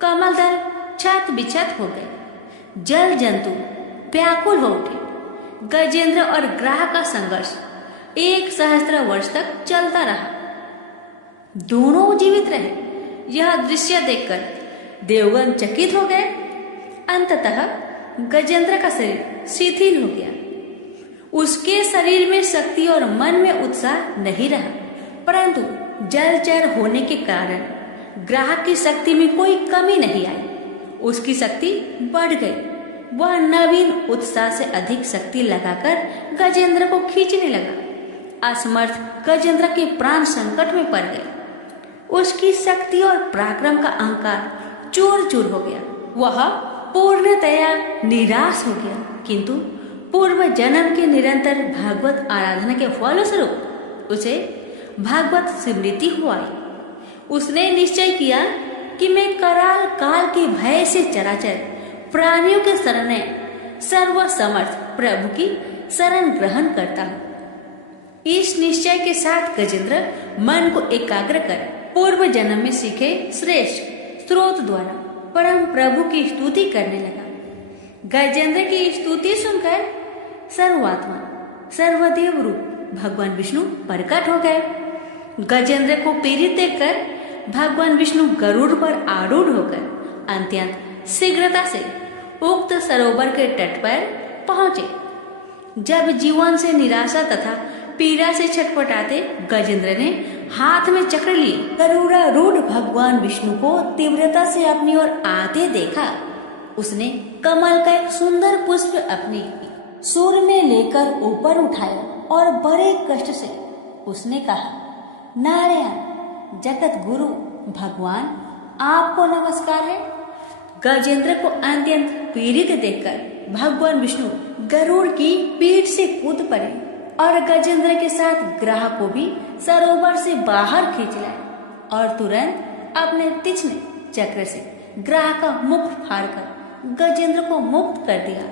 कमल दल छत बिछत हो गए। जल जंतु व्याकुल हो उठे। गजेंद्र और ग्राह का संघर्ष 1 सहस्त्र वर्ष तक चलता रहा। दोनों जीवित रहे। यह दृश्य देखकर देवगण चकित हो गए। अंततः गजेंद्र का शरीर शिथिल हो गया। उसके शरीर में शक्ति और मन में उत्साह नहीं रहा, परंतु जलचर होने के कारण ग्राहक की शक्ति में कोई कमी नहीं आई। उसकी शक्ति बढ़ गई। वह नवीन उत्साह से अधिक शक्ति लगाकर गजेंद्र को खींचने लगा। असमर्थ गजेंद्र के प्राण संकट में पड़ गए। उसकी शक्ति और पराक्रम का अहंकार चूर चूर हो गया। वह पूर्णतया निराश हो गया, किंतु पूर्व जन्म के निरंतर भागवत आराधना के फलस्वरूप उसे भागवत स्मृति हो आई। उसने निश्चय किया कि मैं कराल काल के भय से चराचर प्राणियों के शरण सर्वसमर्थ प्रभु की शरण ग्रहण करता हूँ। इस निश्चय के साथ गजेंद्र मन को एकाग्र कर पूर्व जन्म में सीखे श्रेष्ठ स्रोत द्वारा परम प्रभु की स्तुति करने लगा। गजेंद्र की स्तुति सुनकर सर्वात्मा सर्वदेव रूप भगवान विष्णु प्रकट हो गए। गजेंद्र को पीड़ित देखकर भगवान विष्णु गरुड़ पर आरूढ़ होकर अत्यंत शीघ्रता से उक्त सरोवर के तट पर पहुंचे। जब जीवन से निराशा तथा पीड़ा से छटपटाते गजेंद्र ने हाथ में चक्र लिए गरुड़ारूढ़ भगवान विष्णु को तीव्रता से अपनी ओर आते देखा। उसने कमल का एक सुंदर पुष्प अपनी सूर में लेकर ऊपर उठाया और बड़े कष्ट से उसने कहा, नारायण जगत गुरु भगवान, आपको नमस्कार है। गजेंद्र को अत्यंत पीड़ित देखकर भगवान विष्णु गरुड़ की पीठ से कूद पड़े और गजेंद्र के साथ ग्राह को भी सरोवर से बाहर खींच लाए और तुरंत अपने तीक्ष्ण चक्र से ग्राह का मुख फाड़कर गजेंद्र को मुक्त कर दिया।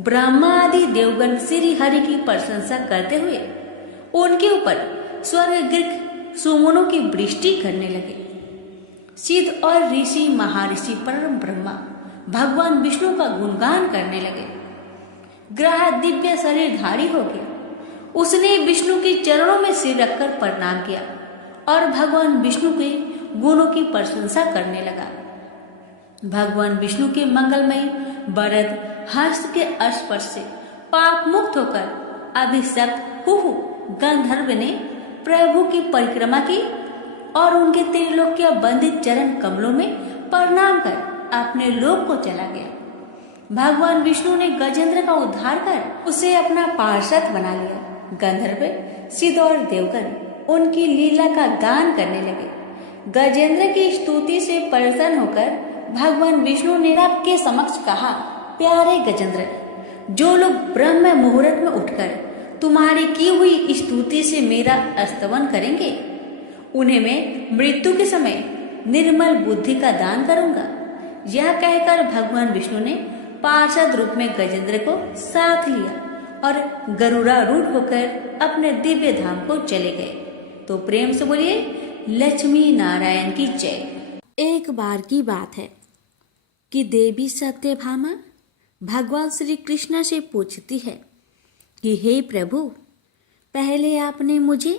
ब्रह्मा आदि देवगण श्री हरि की प्रशंसा करते हुए उनके ऊपर स्वर्ग सुमनों की वृष्टि करने लगे। सिद्ध और ऋषि महर्षि परम ब्रह्मा भगवान विष्णु का गुणगान करने लगे। ग्राह दिव्य शरीरधारी हो गया। उसने विष्णु के चरणों में सिर रखकर प्रणाम किया और भगवान विष्णु के गुणों की प्रशंसा करने लगा। भगवान विष्णु के मंगलमयी वरद हस्त के स्पर्श से पाप मुक्त होकर अभिशप्त हुहु गंधर्व ने प्रभु की परिक्रमा की और उनके त्रिलोक्य बंदित चरण कमलों में प्रणाम कर अपने लोक को चला गया। भगवान विष्णु ने गजेंद्र का उद्धार कर उसे अपना पार्षद बना लिया। गंधर्व सिद्ध और देवगण उनकी लीला का गान करने लगे। गजेंद्र की स्तुति से प्रसन्न होकर भगवान विष्णु ने सबके समक्ष कहा, प्यारे गजेंद्र, जो लोग ब्रह्म मुहूर्त में उठकर तुम्हारी की हुई स्तुति से मेरा स्तवन करेंगे, उन्हें मैं मृत्यु के समय निर्मल बुद्धि का दान करूंगा। यह कहकर भगवान विष्णु ने पार्षद रूप में गजेंद्र को साथ लिया और गरुड़ारूढ़ होकर अपने दिव्य धाम को चले गए। तो प्रेम से बोलिए लक्ष्मी नारायण की जय। एक बार की बात है कि देवी सत्यभामा भगवान श्री कृष्ण से पूछती है कि हे प्रभु, पहले आपने मुझे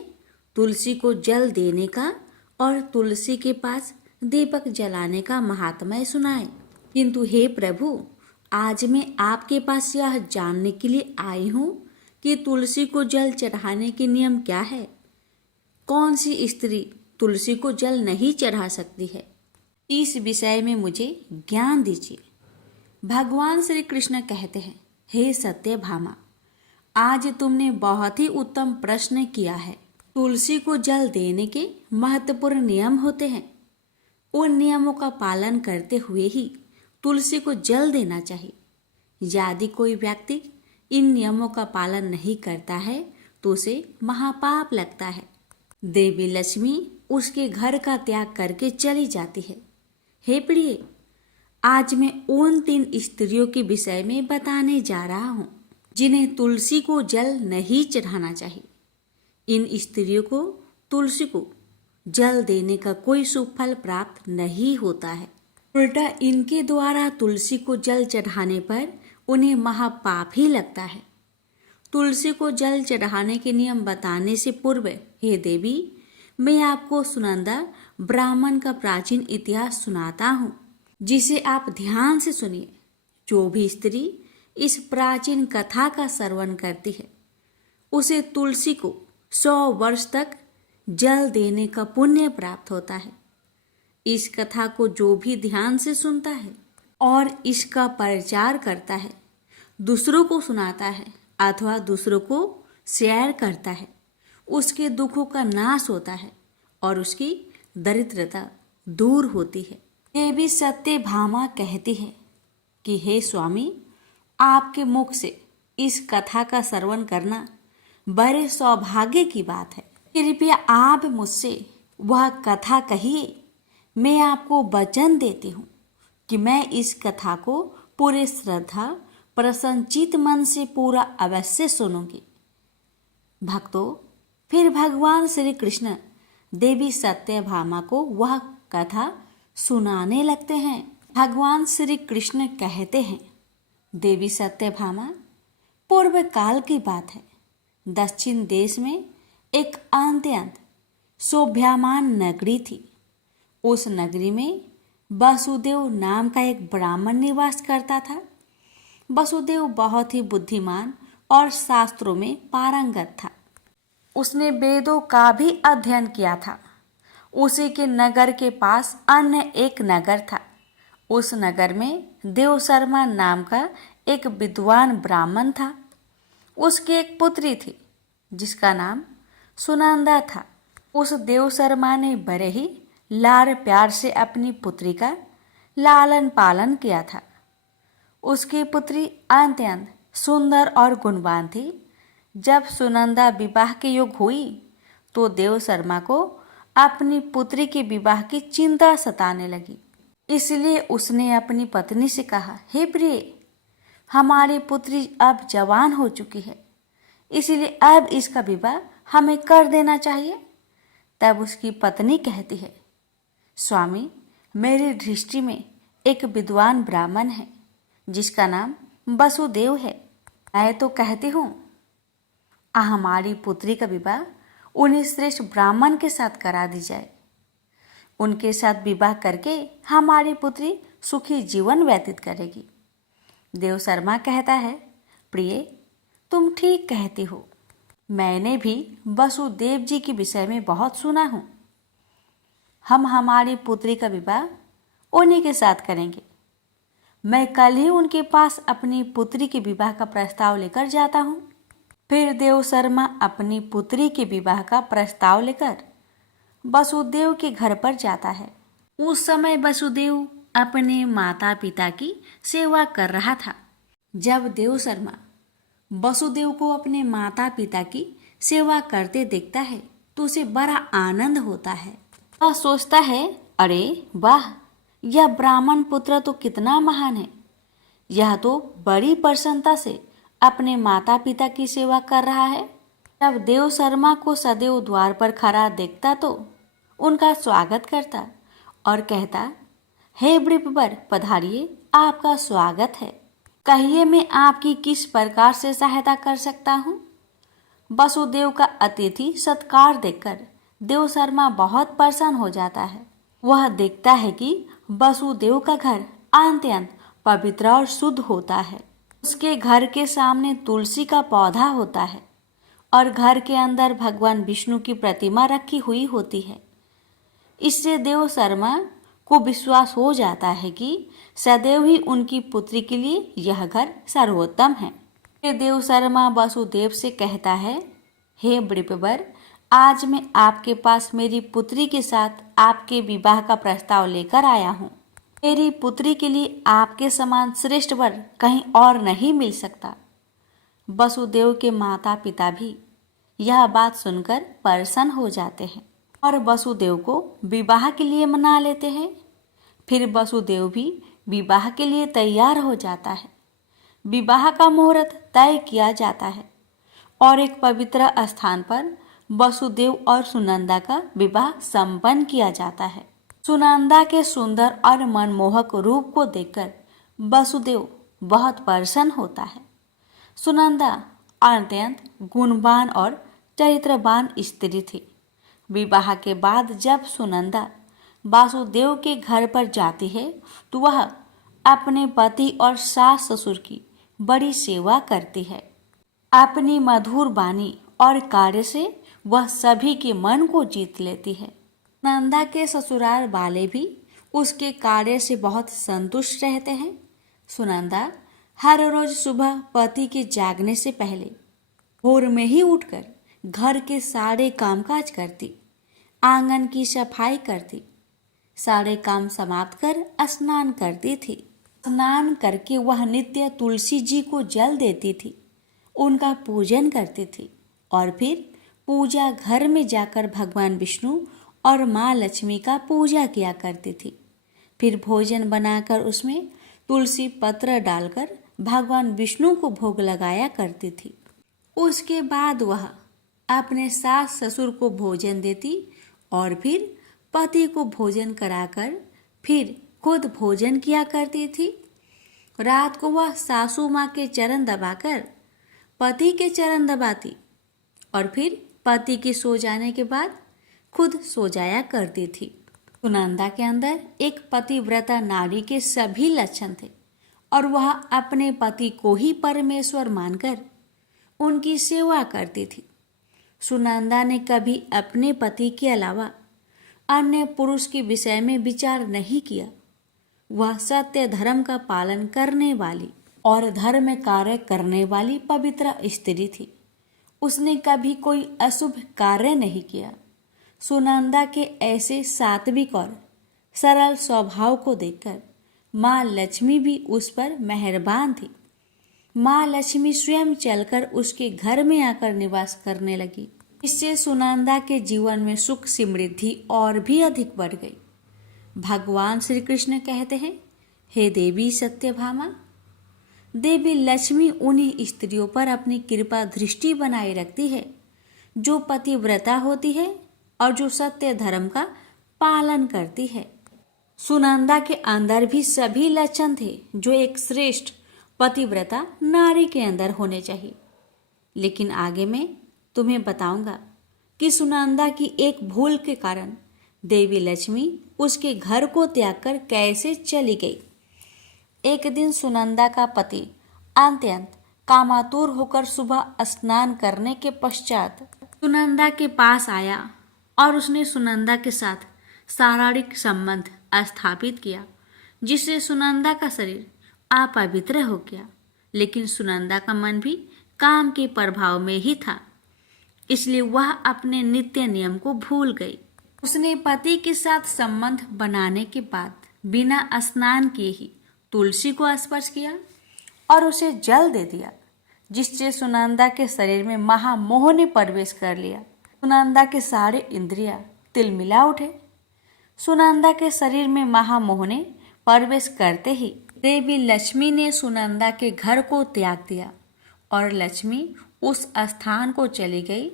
तुलसी को जल देने का और तुलसी के पास दीपक जलाने का महात्म्य सुनाए, किंतु हे प्रभु, आज मैं आपके पास यह जानने के लिए आई हूँ कि तुलसी को जल चढ़ाने के नियम क्या है। कौन सी स्त्री तुलसी को जल नहीं चढ़ा सकती है, इस विषय में मुझे ज्ञान दीजिए। भगवान श्री कृष्ण कहते हैं, हे सत्यभामा, आज तुमने बहुत ही उत्तम प्रश्न किया है। तुलसी को जल देने के महत्वपूर्ण नियम होते हैं। उन नियमों का पालन करते हुए ही तुलसी को जल देना चाहिए। यदि कोई व्यक्ति इन नियमों का पालन नहीं करता है तो उसे महापाप लगता है। देवी लक्ष्मी उसके घर का त्याग करके चली जाती है। हे प्रिय, आज मैं उन 3 स्त्रियों के विषय में बताने जा रहा हूँ जिन्हें तुलसी को जल नहीं चढ़ाना चाहिए। इन स्त्रियों को तुलसी को जल देने का कोई शुभ फल प्राप्त नहीं होता है, उल्टा इनके द्वारा तुलसी को जल चढ़ाने पर उन्हें महापाप ही लगता है। तुलसी को जल चढ़ाने के नियम बताने से पूर्व हे देवी, मैं आपको सुनंदा ब्राह्मण का प्राचीन इतिहास सुनाता हूँ, जिसे आप ध्यान से सुनिए। जो भी स्त्री इस प्राचीन कथा का श्रवण करती है उसे तुलसी को 100 वर्ष तक जल देने का पुण्य प्राप्त होता है। इस कथा को जो भी ध्यान से सुनता है और इसका प्रचार करता है, दूसरों को सुनाता है अथवा दूसरों को शेयर करता है, उसके दुखों का नाश होता है और उसकी दरिद्रता दूर होती है। देवी सत्यभामा कहती है कि हे स्वामी, आपके मुख से इस कथा का श्रवण करना बड़े सौभाग्य की बात है। कृपया आप मुझसे वह कथा कहिए। मैं आपको वचन देती हूँ कि मैं इस कथा को पूरे श्रद्धा प्रसन्नचित मन से पूरा अवश्य सुनूंगी। भक्तों, फिर भगवान श्री कृष्ण देवी सत्यभामा को वह कथा सुनाने लगते हैं। भगवान श्री कृष्ण कहते हैं, देवी सत्यभामा, पूर्व काल की बात है। दक्षिण देश में एक अत्यंत शोभायमान नगरी थी। उस नगरी में वसुदेव नाम का एक ब्राह्मण निवास करता था। वसुदेव बहुत ही बुद्धिमान और शास्त्रों में पारंगत था। उसने वेदों का भी अध्ययन किया था। उसी के नगर के पास अन्य एक नगर था। उस नगर में देवशर्मा नाम का एक विद्वान ब्राह्मण था। उसकी एक पुत्री थी जिसका नाम सुनंदा था। उस देवशर्मा ने बड़े ही लाड़ प्यार से अपनी पुत्री का लालन पालन किया था। उसकी पुत्री अत्यंत सुंदर और गुणवान थी। जब सुनंदा विवाह के योग हुई तो देवशर्मा को अपनी पुत्री के विवाह की चिंता सताने लगी। इसलिए उसने अपनी पत्नी से कहा, हे प्रिय, हमारी पुत्री अब जवान हो चुकी है, इसलिए अब इसका विवाह हमें कर देना चाहिए। तब उसकी पत्नी कहती है, स्वामी, मेरी दृष्टि में एक विद्वान ब्राह्मण है जिसका नाम वसुदेव है। मैं तो कहती हूँ हमारी पुत्री का विवाह उन्हें श्रेष्ठ ब्राह्मण के साथ करा दी जाए। उनके साथ विवाह करके हमारी पुत्री सुखी जीवन व्यतीत करेगी। देवशर्मा कहता है, प्रिय, तुम ठीक कहती हो। मैंने भी वसुदेव जी के विषय में बहुत सुना हूँ। हम हमारी पुत्री का विवाह उन्हीं के साथ करेंगे। मैं कल ही उनके पास अपनी पुत्री के विवाह का प्रस्ताव लेकर जाता हूँ। फिर देवशर्मा अपनी पुत्री के विवाह का प्रस्ताव लेकर वसुदेव के घर पर जाता है। उस समय वसुदेव अपने माता पिता की सेवा कर रहा था। जब देवशर्मा वसुदेव को अपने माता पिता की सेवा करते देखता है तो उसे बड़ा आनंद होता है। वह सोचता है, अरे वाह, यह ब्राह्मण पुत्र तो कितना महान है। यह तो बड़ी प्रसन्नता से अपने माता पिता की सेवा कर रहा है। जब देव शर्मा को सदैव द्वार पर खड़ा देखता तो उनका स्वागत करता और कहता, हे वृषभवर, पधारिए, आपका स्वागत है। कहिए मैं आपकी किस प्रकार से सहायता कर सकता हूँ। वसुदेव का अतिथि सत्कार देखकर देव शर्मा बहुत प्रसन्न हो जाता है। वह देखता है कि वसुदेव का घर अत्यंत पवित्र और शुद्ध होता है। उसके घर के सामने तुलसी का पौधा होता है और घर के अंदर भगवान विष्णु की प्रतिमा रखी हुई होती है। इससे देव शर्मा को विश्वास हो जाता है कि सदैव ही उनकी पुत्री के लिए यह घर सर्वोत्तम है। देव शर्मा वसुदेव से कहता है, हे वृषभवर, आज मैं आपके पास मेरी पुत्री के साथ आपके विवाह का प्रस्ताव लेकर आया हूँ। मेरी पुत्री के लिए आपके समान श्रेष्ठ वर कहीं और नहीं मिल सकता। वसुदेव के माता पिता भी यह बात सुनकर प्रसन्न हो जाते हैं और वसुदेव को विवाह के लिए मना लेते हैं। फिर वसुदेव भी विवाह के लिए तैयार हो जाता है। विवाह का मुहूर्त तय किया जाता है और एक पवित्र स्थान पर वसुदेव और सुनंदा का विवाह संपन्न किया जाता है। सुनंदा के सुंदर और मनमोहक रूप को देखकर वसुदेव बहुत प्रसन्न होता है। सुनंदा अत्यंत गुणवान और चरित्रवान स्त्री थी। विवाह के बाद जब सुनंदा वासुदेव के घर पर जाती है तो वह अपने पति और सास ससुर की बड़ी सेवा करती है। अपनी मधुर वाणी और कार्य से वह सभी के मन को जीत लेती है। नंदा के ससुराल वाले भी उसके कार्य से बहुत संतुष्ट रहते हैं। सुनंदा हर रोज सुबह पति के जागने से पहले भोर में ही उठकर घर के सारे कामकाज करती, आंगन की सफाई करती, सारे काम समाप्त कर स्नान करती थी। स्नान करके वह नित्य तुलसी जी को जल देती थी, उनका पूजन करती थी और फिर पूजा घर में जाकर भगवान विष्णु और माँ लक्ष्मी का पूजा किया करती थी। फिर भोजन बनाकर उसमें तुलसी पत्र डालकर भगवान विष्णु को भोग लगाया करती थी। उसके बाद वह अपने सास ससुर को भोजन देती और फिर पति को भोजन कराकर फिर खुद भोजन किया करती थी। रात को वह सासू माँ के चरण दबाकर पति के चरण दबाती और फिर पति के सो जाने के बाद खुद सो जाया करती थी। सुनंदा के अंदर एक पतिव्रता नारी के सभी लक्षण थे और वह अपने पति को ही परमेश्वर मानकर उनकी सेवा करती थी। सुनंदा ने कभी अपने पति के अलावा अन्य पुरुष के विषय में विचार नहीं किया। वह सत्य धर्म का पालन करने वाली और धर्म कार्य करने वाली पवित्र स्त्री थी। उसने कभी कोई अशुभ कार्य नहीं किया। सुनंदा के ऐसे सात्विक और सरल स्वभाव को देखकर माँ लक्ष्मी भी उस पर मेहरबान थी। माँ लक्ष्मी स्वयं चलकर उसके घर में आकर निवास करने लगी। इससे सुनंदा के जीवन में सुख समृद्धि और भी अधिक बढ़ गई। भगवान श्री कृष्ण कहते हैं, हे देवी सत्यभामा, देवी लक्ष्मी उन्हीं स्त्रियों पर अपनी कृपा दृष्टि बनाए रखती है जो पतिव्रता होती है और जो सत्य धर्म का पालन करती है। सुनंदा के अंदर भी सभी लक्षण थे जो एक श्रेष्ठ पतिव्रता नारी के अंदर होने चाहिए। लेकिन आगे मैं तुम्हें बताऊंगा कि सुनंदा की एक भूल के कारण देवी लक्ष्मी उसके घर को त्याग कर कैसे चली गई। एक दिन सुनंदा का पति अत्यंत कामातुर होकर सुबह स्नान करने के पश्चात सुनंदा के पास आया और उसने सुनंदा के साथ शारीरिक संबंध स्थापित किया, जिससे सुनंदा का शरीर अपवित्र हो गया। लेकिन सुनंदा का मन भी काम के प्रभाव में ही था, इसलिए वह अपने नित्य नियम को भूल गई। उसने पति के साथ संबंध बनाने के बाद बिना स्नान किए ही तुलसी को स्पर्श किया और उसे जल दे दिया, जिससे सुनंदा के शरीर में महामोह ने प्रवेश कर लिया। सुनंदा के सारे इंद्रियां तिलमिला उठे। सुनंदा के शरीर में महामोह ने प्रवेश करते ही देवी लक्ष्मी ने सुनंदा के घर को त्याग दिया और लक्ष्मी उस स्थान को चली गई।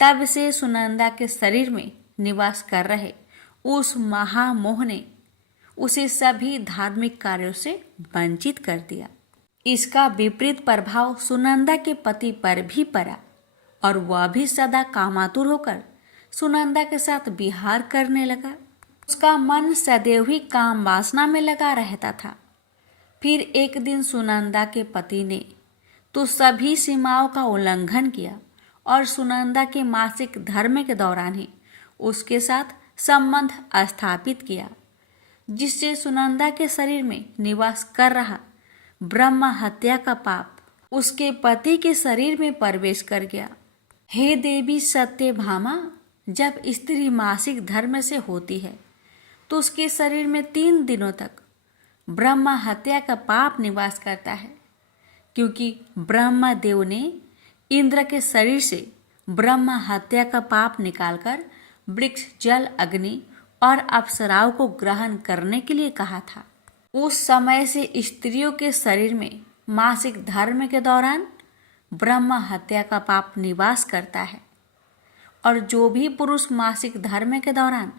तब से सुनंदा के शरीर में निवास कर रहे उस महामोह ने उसे सभी धार्मिक कार्यों से वंचित कर दिया। इसका विपरीत प्रभाव सुनंदा के पति पर भी पड़ा और वह भी सदा कामातुर होकर सुनंदा के साथ विहार करने लगा। उसका मन सदैव ही काम वासना में लगा रहता था। फिर एक दिन सुनंदा के पति ने तो सभी सीमाओं का उल्लंघन किया और सुनंदा के मासिक धर्म के दौरान ही उसके साथ संबंध स्थापित किया, जिससे सुनंदा के शरीर में निवास कर रहा ब्रह्म हत्या का पाप उसके पति के शरीर में प्रवेश कर गया। हे देवी सत्यभामा, जब स्त्री मासिक धर्म से होती है तो उसके शरीर में 3 दिनों तक ब्रह्म हत्या का पाप निवास करता है, क्योंकि ब्रह्मदेव ने इंद्र के शरीर से ब्रह्म हत्या का पाप निकालकर वृक्ष, जल, अग्नि और अप्सराओं को ग्रहण करने के लिए कहा था। उस समय से स्त्रियों के शरीर में मासिक धर्म के दौरान ब्रह्म हत्या का पाप निवास करता है, और जो भी पुरुष मासिक धर्म के दौरान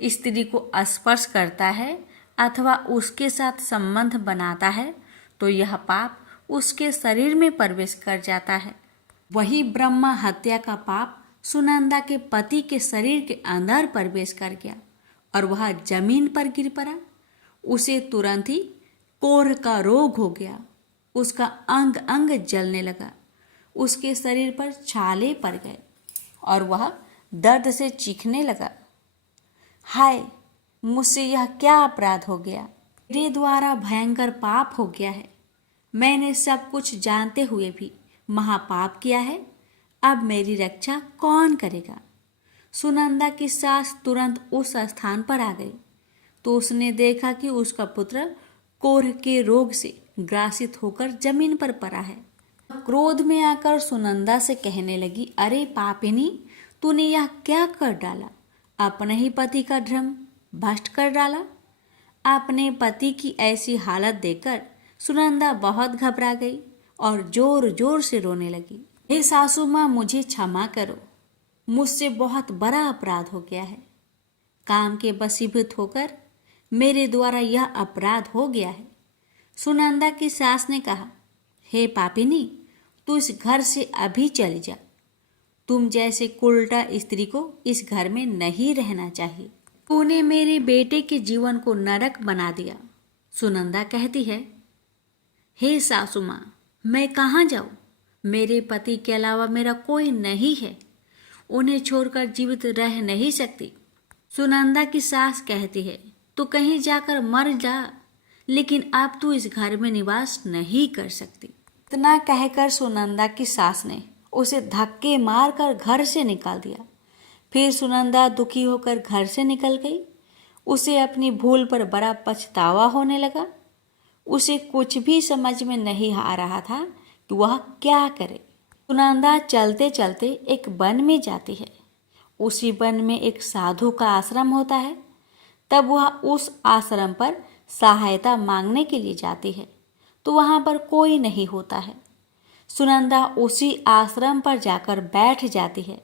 स्त्री को स्पर्श करता है अथवा उसके साथ संबंध बनाता है तो यह पाप उसके शरीर में प्रवेश कर जाता है। वही ब्रह्म हत्या का पाप सुनंदा के पति के शरीर के अंदर प्रवेश कर गया और वह जमीन पर गिर पड़ा। उसे तुरंत ही कोढ़ का रोग हो गया। उसका अंग अंग जलने लगा। उसके शरीर पर छाले पड़ गए और वह दर्द से चीखने लगा। हाय, मुझसे यह क्या अपराध हो गया। मेरे द्वारा भयंकर पाप हो गया है। मैंने सब कुछ जानते हुए भी महापाप किया है। अब मेरी रक्षा कौन करेगा। सुनंदा की सास तुरंत उस स्थान पर आ गई तो उसने देखा कि उसका पुत्र कोढ़ के रोग से ग्रासित होकर जमीन पर पड़ा है। क्रोध में आकर सुनंदा से कहने लगी, अरे पापिनी, तूने यह क्या कर डाला। अपने ही पति का धर्म भ्रष्ट कर डाला। अपने पति की ऐसी हालत देखकर सुनंदा बहुत घबरा गई और जोर जोर से रोने लगी। हे सासू माँ, मुझे क्षमा करो। मुझसे बहुत बड़ा अपराध हो गया है। काम के वशीभूत होकर मेरे द्वारा यह अपराध हो गया है। सुनंदा की सास ने कहा, हे पापिनी, तू इस घर से अभी चली जा। तुम जैसे कुलटा स्त्री को इस घर में नहीं रहना चाहिए। तूने मेरे बेटे के जीवन को नरक बना दिया। सुनंदा कहती है, हे सासू माँ, मैं कहाँ जाऊँ। मेरे पति के अलावा मेरा कोई नहीं है। उन्हें छोड़कर जीवित रह नहीं सकती। सुनंदा की सास कहती है, तू कहीं जाकर मर जा, लेकिन अब तू इस घर में निवास नहीं कर सकती। इतना कहकर सुनंदा की सास ने उसे धक्के मारकर घर से निकाल दिया। फिर सुनंदा दुखी होकर घर से निकल गई। उसे अपनी भूल पर बड़ा पछतावा होने लगा। उसे कुछ भी समझ में नहीं आ रहा था कि वह क्या करे। सुनंदा चलते चलते एक वन में जाती है। उसी वन में एक साधु का आश्रम होता है। तब वह उस आश्रम पर सहायता मांगने के लिए जाती है तो वहाँ पर कोई नहीं होता है। सुनंदा उसी आश्रम पर जाकर बैठ जाती है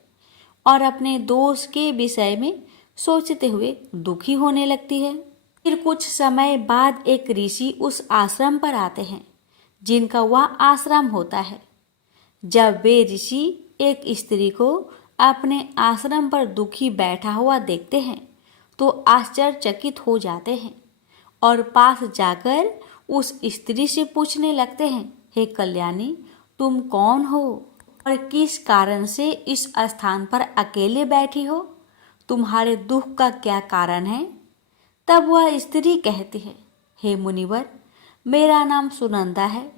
और अपने दोस्त के विषय में सोचते हुए दुखी होने लगती है। फिर कुछ समय बाद एक ऋषि उस आश्रम पर आते हैं जिनका वह आश्रम होता है। जब वे ऋषि एक स्त्री को अपने आश्रम पर दुखी बैठा हुआ देखते हैं तो आश्चर्यचकित हो जाते हैं और पास जाकर उस स्त्री से पूछने लगते हैं, हे कल्याणी, तुम कौन हो और किस कारण से इस स्थान पर अकेले बैठी हो। तुम्हारे दुख का क्या कारण है। तब वह स्त्री कहती है, हे मुनिवर, मेरा नाम सुनंदा है।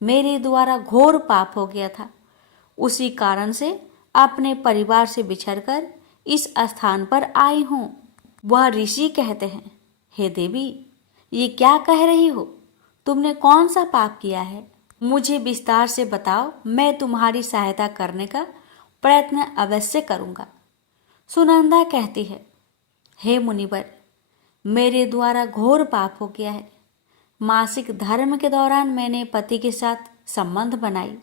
मेरे द्वारा घोर पाप हो गया था। उसी कारण से अपने परिवार से बिछड़कर इस स्थान पर आई हूँ। वह ऋषि कहते हैं, हे देवी, ये क्या कह रही हो। तुमने कौन सा पाप किया है। मुझे विस्तार से बताओ, मैं तुम्हारी सहायता करने का प्रयत्न अवश्य करूँगा। सुनंदा कहती है, हे मुनिवर, मेरे द्वारा घोर पाप हो गया है। मासिक धर्म के दौरान मैंने पति के साथ संबंध बनाई।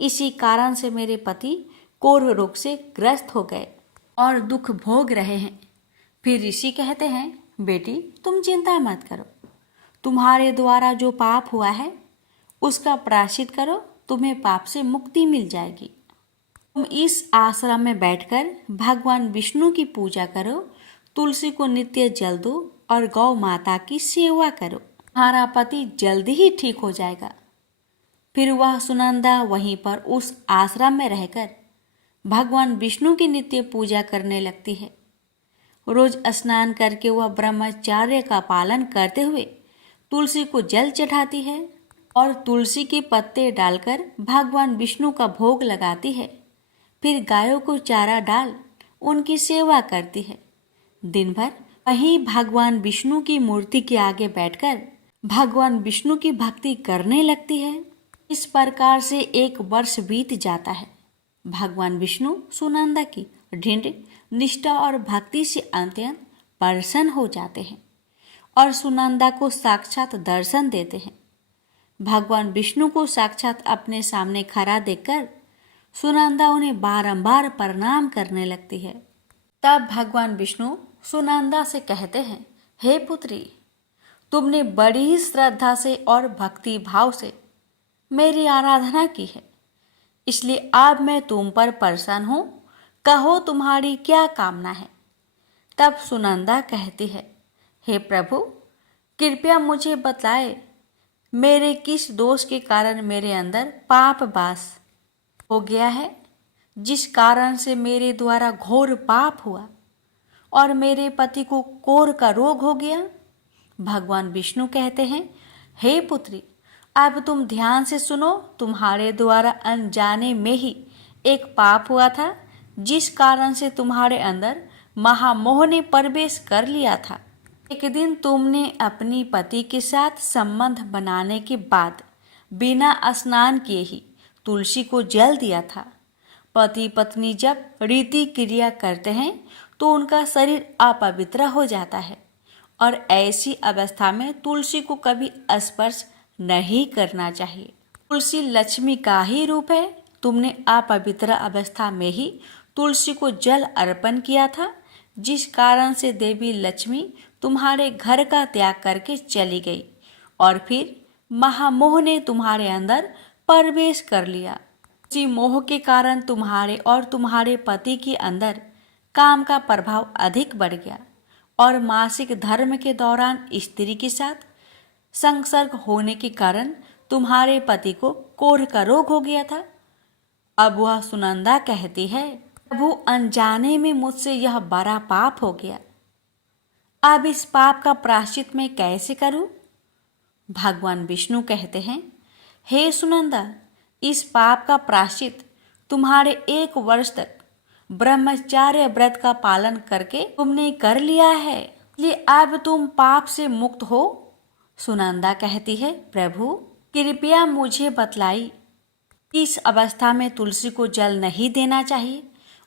इसी कारण से मेरे पति कोढ़ रोग से ग्रस्त हो गए और दुख भोग रहे हैं। फिर ऋषि कहते हैं, बेटी तुम चिंता मत करो, तुम्हारे द्वारा जो पाप हुआ है उसका प्रायश्चित करो, तुम्हें पाप से मुक्ति मिल जाएगी। तुम इस आश्रम में बैठकर भगवान विष्णु की पूजा करो, तुलसी को नित्य जल दो और गौ माता की सेवा करो। तुम्हारा पति जल्दी ही ठीक हो जाएगा। फिर वह सुनंदा वहीं पर उस आश्रम में रहकर भगवान विष्णु की नित्य पूजा करने लगती है। रोज स्नान करके वह ब्रह्मचर्य का पालन करते हुए तुलसी को जल चढ़ाती है और तुलसी के पत्ते डालकर भगवान विष्णु का भोग लगाती है। फिर गायों को चारा डाल उनकी सेवा करती है। दिन भर वहीं भगवान विष्णु की मूर्ति के आगे बैठकर भगवान विष्णु की भक्ति करने लगती है। इस प्रकार से 1 वर्ष बीत जाता है। भगवान विष्णु सुनंदा की दृढ़ निष्ठा और भक्ति से अत्यंत प्रसन्न हो जाते हैं और सुनंदा को साक्षात दर्शन देते हैं। भगवान विष्णु को साक्षात अपने सामने खड़ा देखकर सुनंदा उन्हें बारंबार प्रणाम करने लगती है। तब भगवान विष्णु सुनंदा से कहते हैं, हे पुत्री, तुमने बड़ी ही श्रद्धा से और भक्ति भाव से मेरी आराधना की है, इसलिए अब मैं तुम पर प्रसन्न हूँ। कहो तुम्हारी क्या कामना है। तब सुनंदा कहती है, हे प्रभु, कृपया मुझे बताए मेरे किस दोष के कारण मेरे अंदर पाप वास हो गया है, जिस कारण से मेरे द्वारा घोर पाप हुआ और मेरे पति को कोढ़ का रोग हो गया। भगवान विष्णु कहते हैं, हे पुत्री, अब तुम ध्यान से सुनो। तुम्हारे द्वारा अनजाने में ही एक पाप हुआ था, जिस कारण से तुम्हारे अंदर महामोह ने प्रवेश कर लिया था। एक दिन तुमने अपनी पति के साथ संबंध बनाने के बाद बिना स्नान किए ही तुलसी को जल दिया था। पति पत्नी जब रीति क्रिया करते हैं तो उनका शरीर अपवित्र हो जाता है और ऐसी अवस्था में तुलसी को कभी स्पर्श नहीं करना चाहिए। तुलसी लक्ष्मी का ही रूप है। तुमने अपवित्र अवस्था में ही तुलसी को जल अर्पण किया था, जिस कारण से देवी लक्ष्मी तुम्हारे घर का त्याग करके चली गई और फिर महामोह ने तुम्हारे अंदर प्रवेश कर लिया। उसी मोह के कारण तुम्हारे और तुम्हारे पति के अंदर काम का प्रभाव अधिक बढ़ गया और मासिक धर्म के दौरान स्त्री के साथ संसर्ग होने के कारण तुम्हारे पति को कोढ़ का रोग हो गया था। अब वह सुनंदा कहती है, प्रभु, अनजाने में मुझसे यह बड़ा पाप हो गया। अब इस पाप का प्रायश्चित मैं कैसे करूं? भगवान विष्णु कहते हैं, हे सुनंदा, इस पाप का प्रायश्चित तुम्हारे 1 वर्ष तक ब्रह्मचर्य व्रत का पालन करके तुमने कर लिया है, इसलिए अब तुम पाप से मुक्त हो। सुनंदा कहती है, प्रभु, कृपया मुझे बतलाई इस अवस्था में तुलसी को जल नहीं देना चाहिए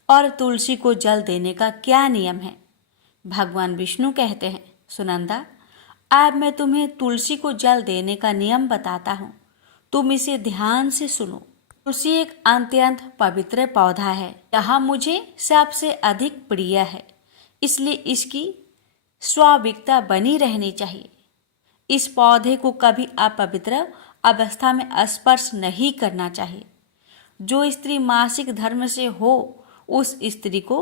और तुलसी को जल देने का क्या नियम है। भगवान विष्णु कहते हैं, सुनंदा, अब मैं तुम्हें तुलसी को जल देने का नियम बताता हूँ, तुम इसे ध्यान से सुनो। तुलसी एक अत्यंत पवित्र पौधा है। यह मुझे सबसे अधिक प्रिय है, इसलिए इसकी स्वाभाविकता बनी रहनी चाहिए। इस पौधे को कभी अपवित्र अवस्था में स्पर्श नहीं करना चाहिए। जो स्त्री मासिक धर्म से हो उस स्त्री को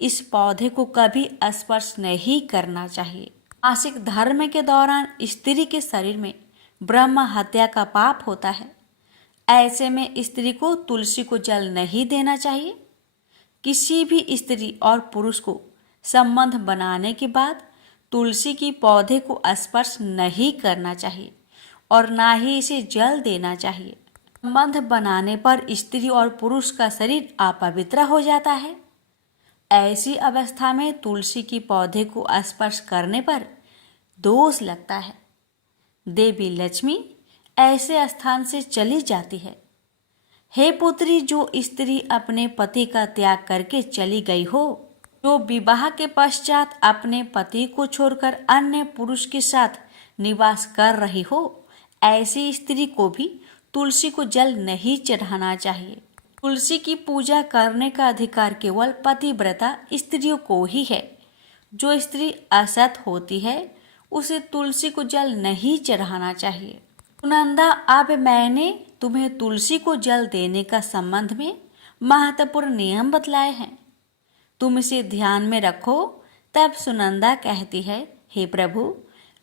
इस पौधे को कभी स्पर्श नहीं करना चाहिए। मासिक धर्म के दौरान स्त्री के शरीर में ब्रह्म हत्या का पाप होता है। ऐसे में स्त्री को तुलसी को जल नहीं देना चाहिए। किसी भी स्त्री और पुरुष को संबंध बनाने के बाद तुलसी की पौधे को स्पर्श नहीं करना चाहिए और ना ही इसे जल देना चाहिए। संबंध बनाने पर स्त्री और पुरुष का शरीर अपवित्र हो जाता है। ऐसी अवस्था में तुलसी की पौधे को स्पर्श करने पर दोष लगता है। देवी लक्ष्मी ऐसे स्थान से चली जाती है। हे पुत्री, जो स्त्री अपने पति का त्याग करके चली गई हो, जो विवाह के पश्चात अपने पति को छोड़कर अन्य पुरुष के साथ निवास कर रही हो, ऐसी स्त्री को भी तुलसी को जल नहीं चढ़ाना चाहिए। तुलसी की पूजा करने का अधिकार केवल पतिव्रता स्त्रियों को ही है। जो स्त्री असत होती है उसे तुलसी को जल नहीं चढ़ाना चाहिए। सुनंदा, अब मैंने तुम्हें तुलसी को जल देने का संबंध में महत्वपूर्ण नियम बतलाए हैं, तुम इसे ध्यान में रखो। तब सुनंदा कहती है, हे प्रभु,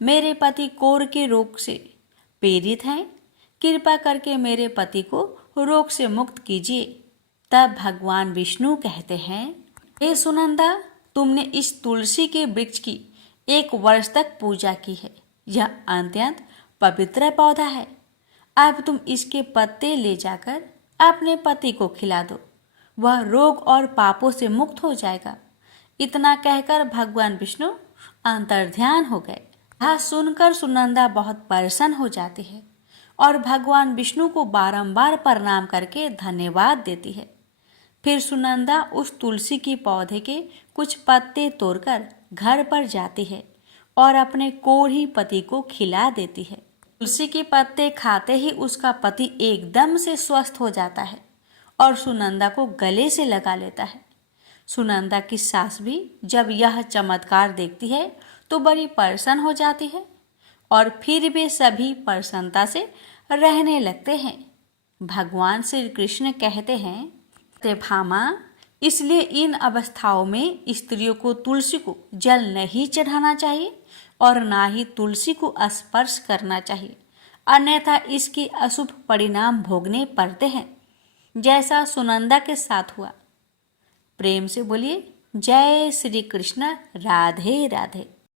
मेरे पति कोढ़ के रोग से पीड़ित हैं, कृपा करके मेरे पति को रोग से मुक्त कीजिए। तब भगवान विष्णु कहते हैं, हे सुनंदा, तुमने इस तुलसी के वृक्ष की 1 वर्ष तक पूजा की है। यह अत्यंत पवित्र पौधा है। अब तुम इसके पत्ते ले जाकर अपने पति को खिला दो, वह रोग और पापों से मुक्त हो जाएगा। इतना कहकर भगवान विष्णु अंतर्ध्यान हो गए। यह सुनकर सुनंदा बहुत प्रसन्न हो जाती है और भगवान विष्णु को बारंबार प्रणाम करके धन्यवाद देती है। फिर सुनंदा उस तुलसी की पौधे के कुछ पत्ते तोड़कर घर पर जाती है और अपने कोढ़ी पति को खिला देती है। तुलसी के पत्ते खाते ही उसका पति एकदम से स्वस्थ हो जाता है और सुनंदा को गले से लगा लेता है। सुनंदा की सास भी जब यह चमत्कार देखती है तो बड़ी प्रसन्न हो जाती है और फिर वे सभी प्रसन्नता से रहने लगते हैं। भगवान श्री कृष्ण कहते हैं, सत्यभामा, इसलिए इन अवस्थाओं में स्त्रियों को तुलसी को जल नहीं चढ़ाना चाहिए और ना ही तुलसी को स्पर्श करना चाहिए, अन्यथा इसके अशुभ परिणाम भोगने पड़ते हैं, जैसा सुनंदा के साथ हुआ। प्रेम से बोलिए, जय श्री कृष्ण। राधे राधे।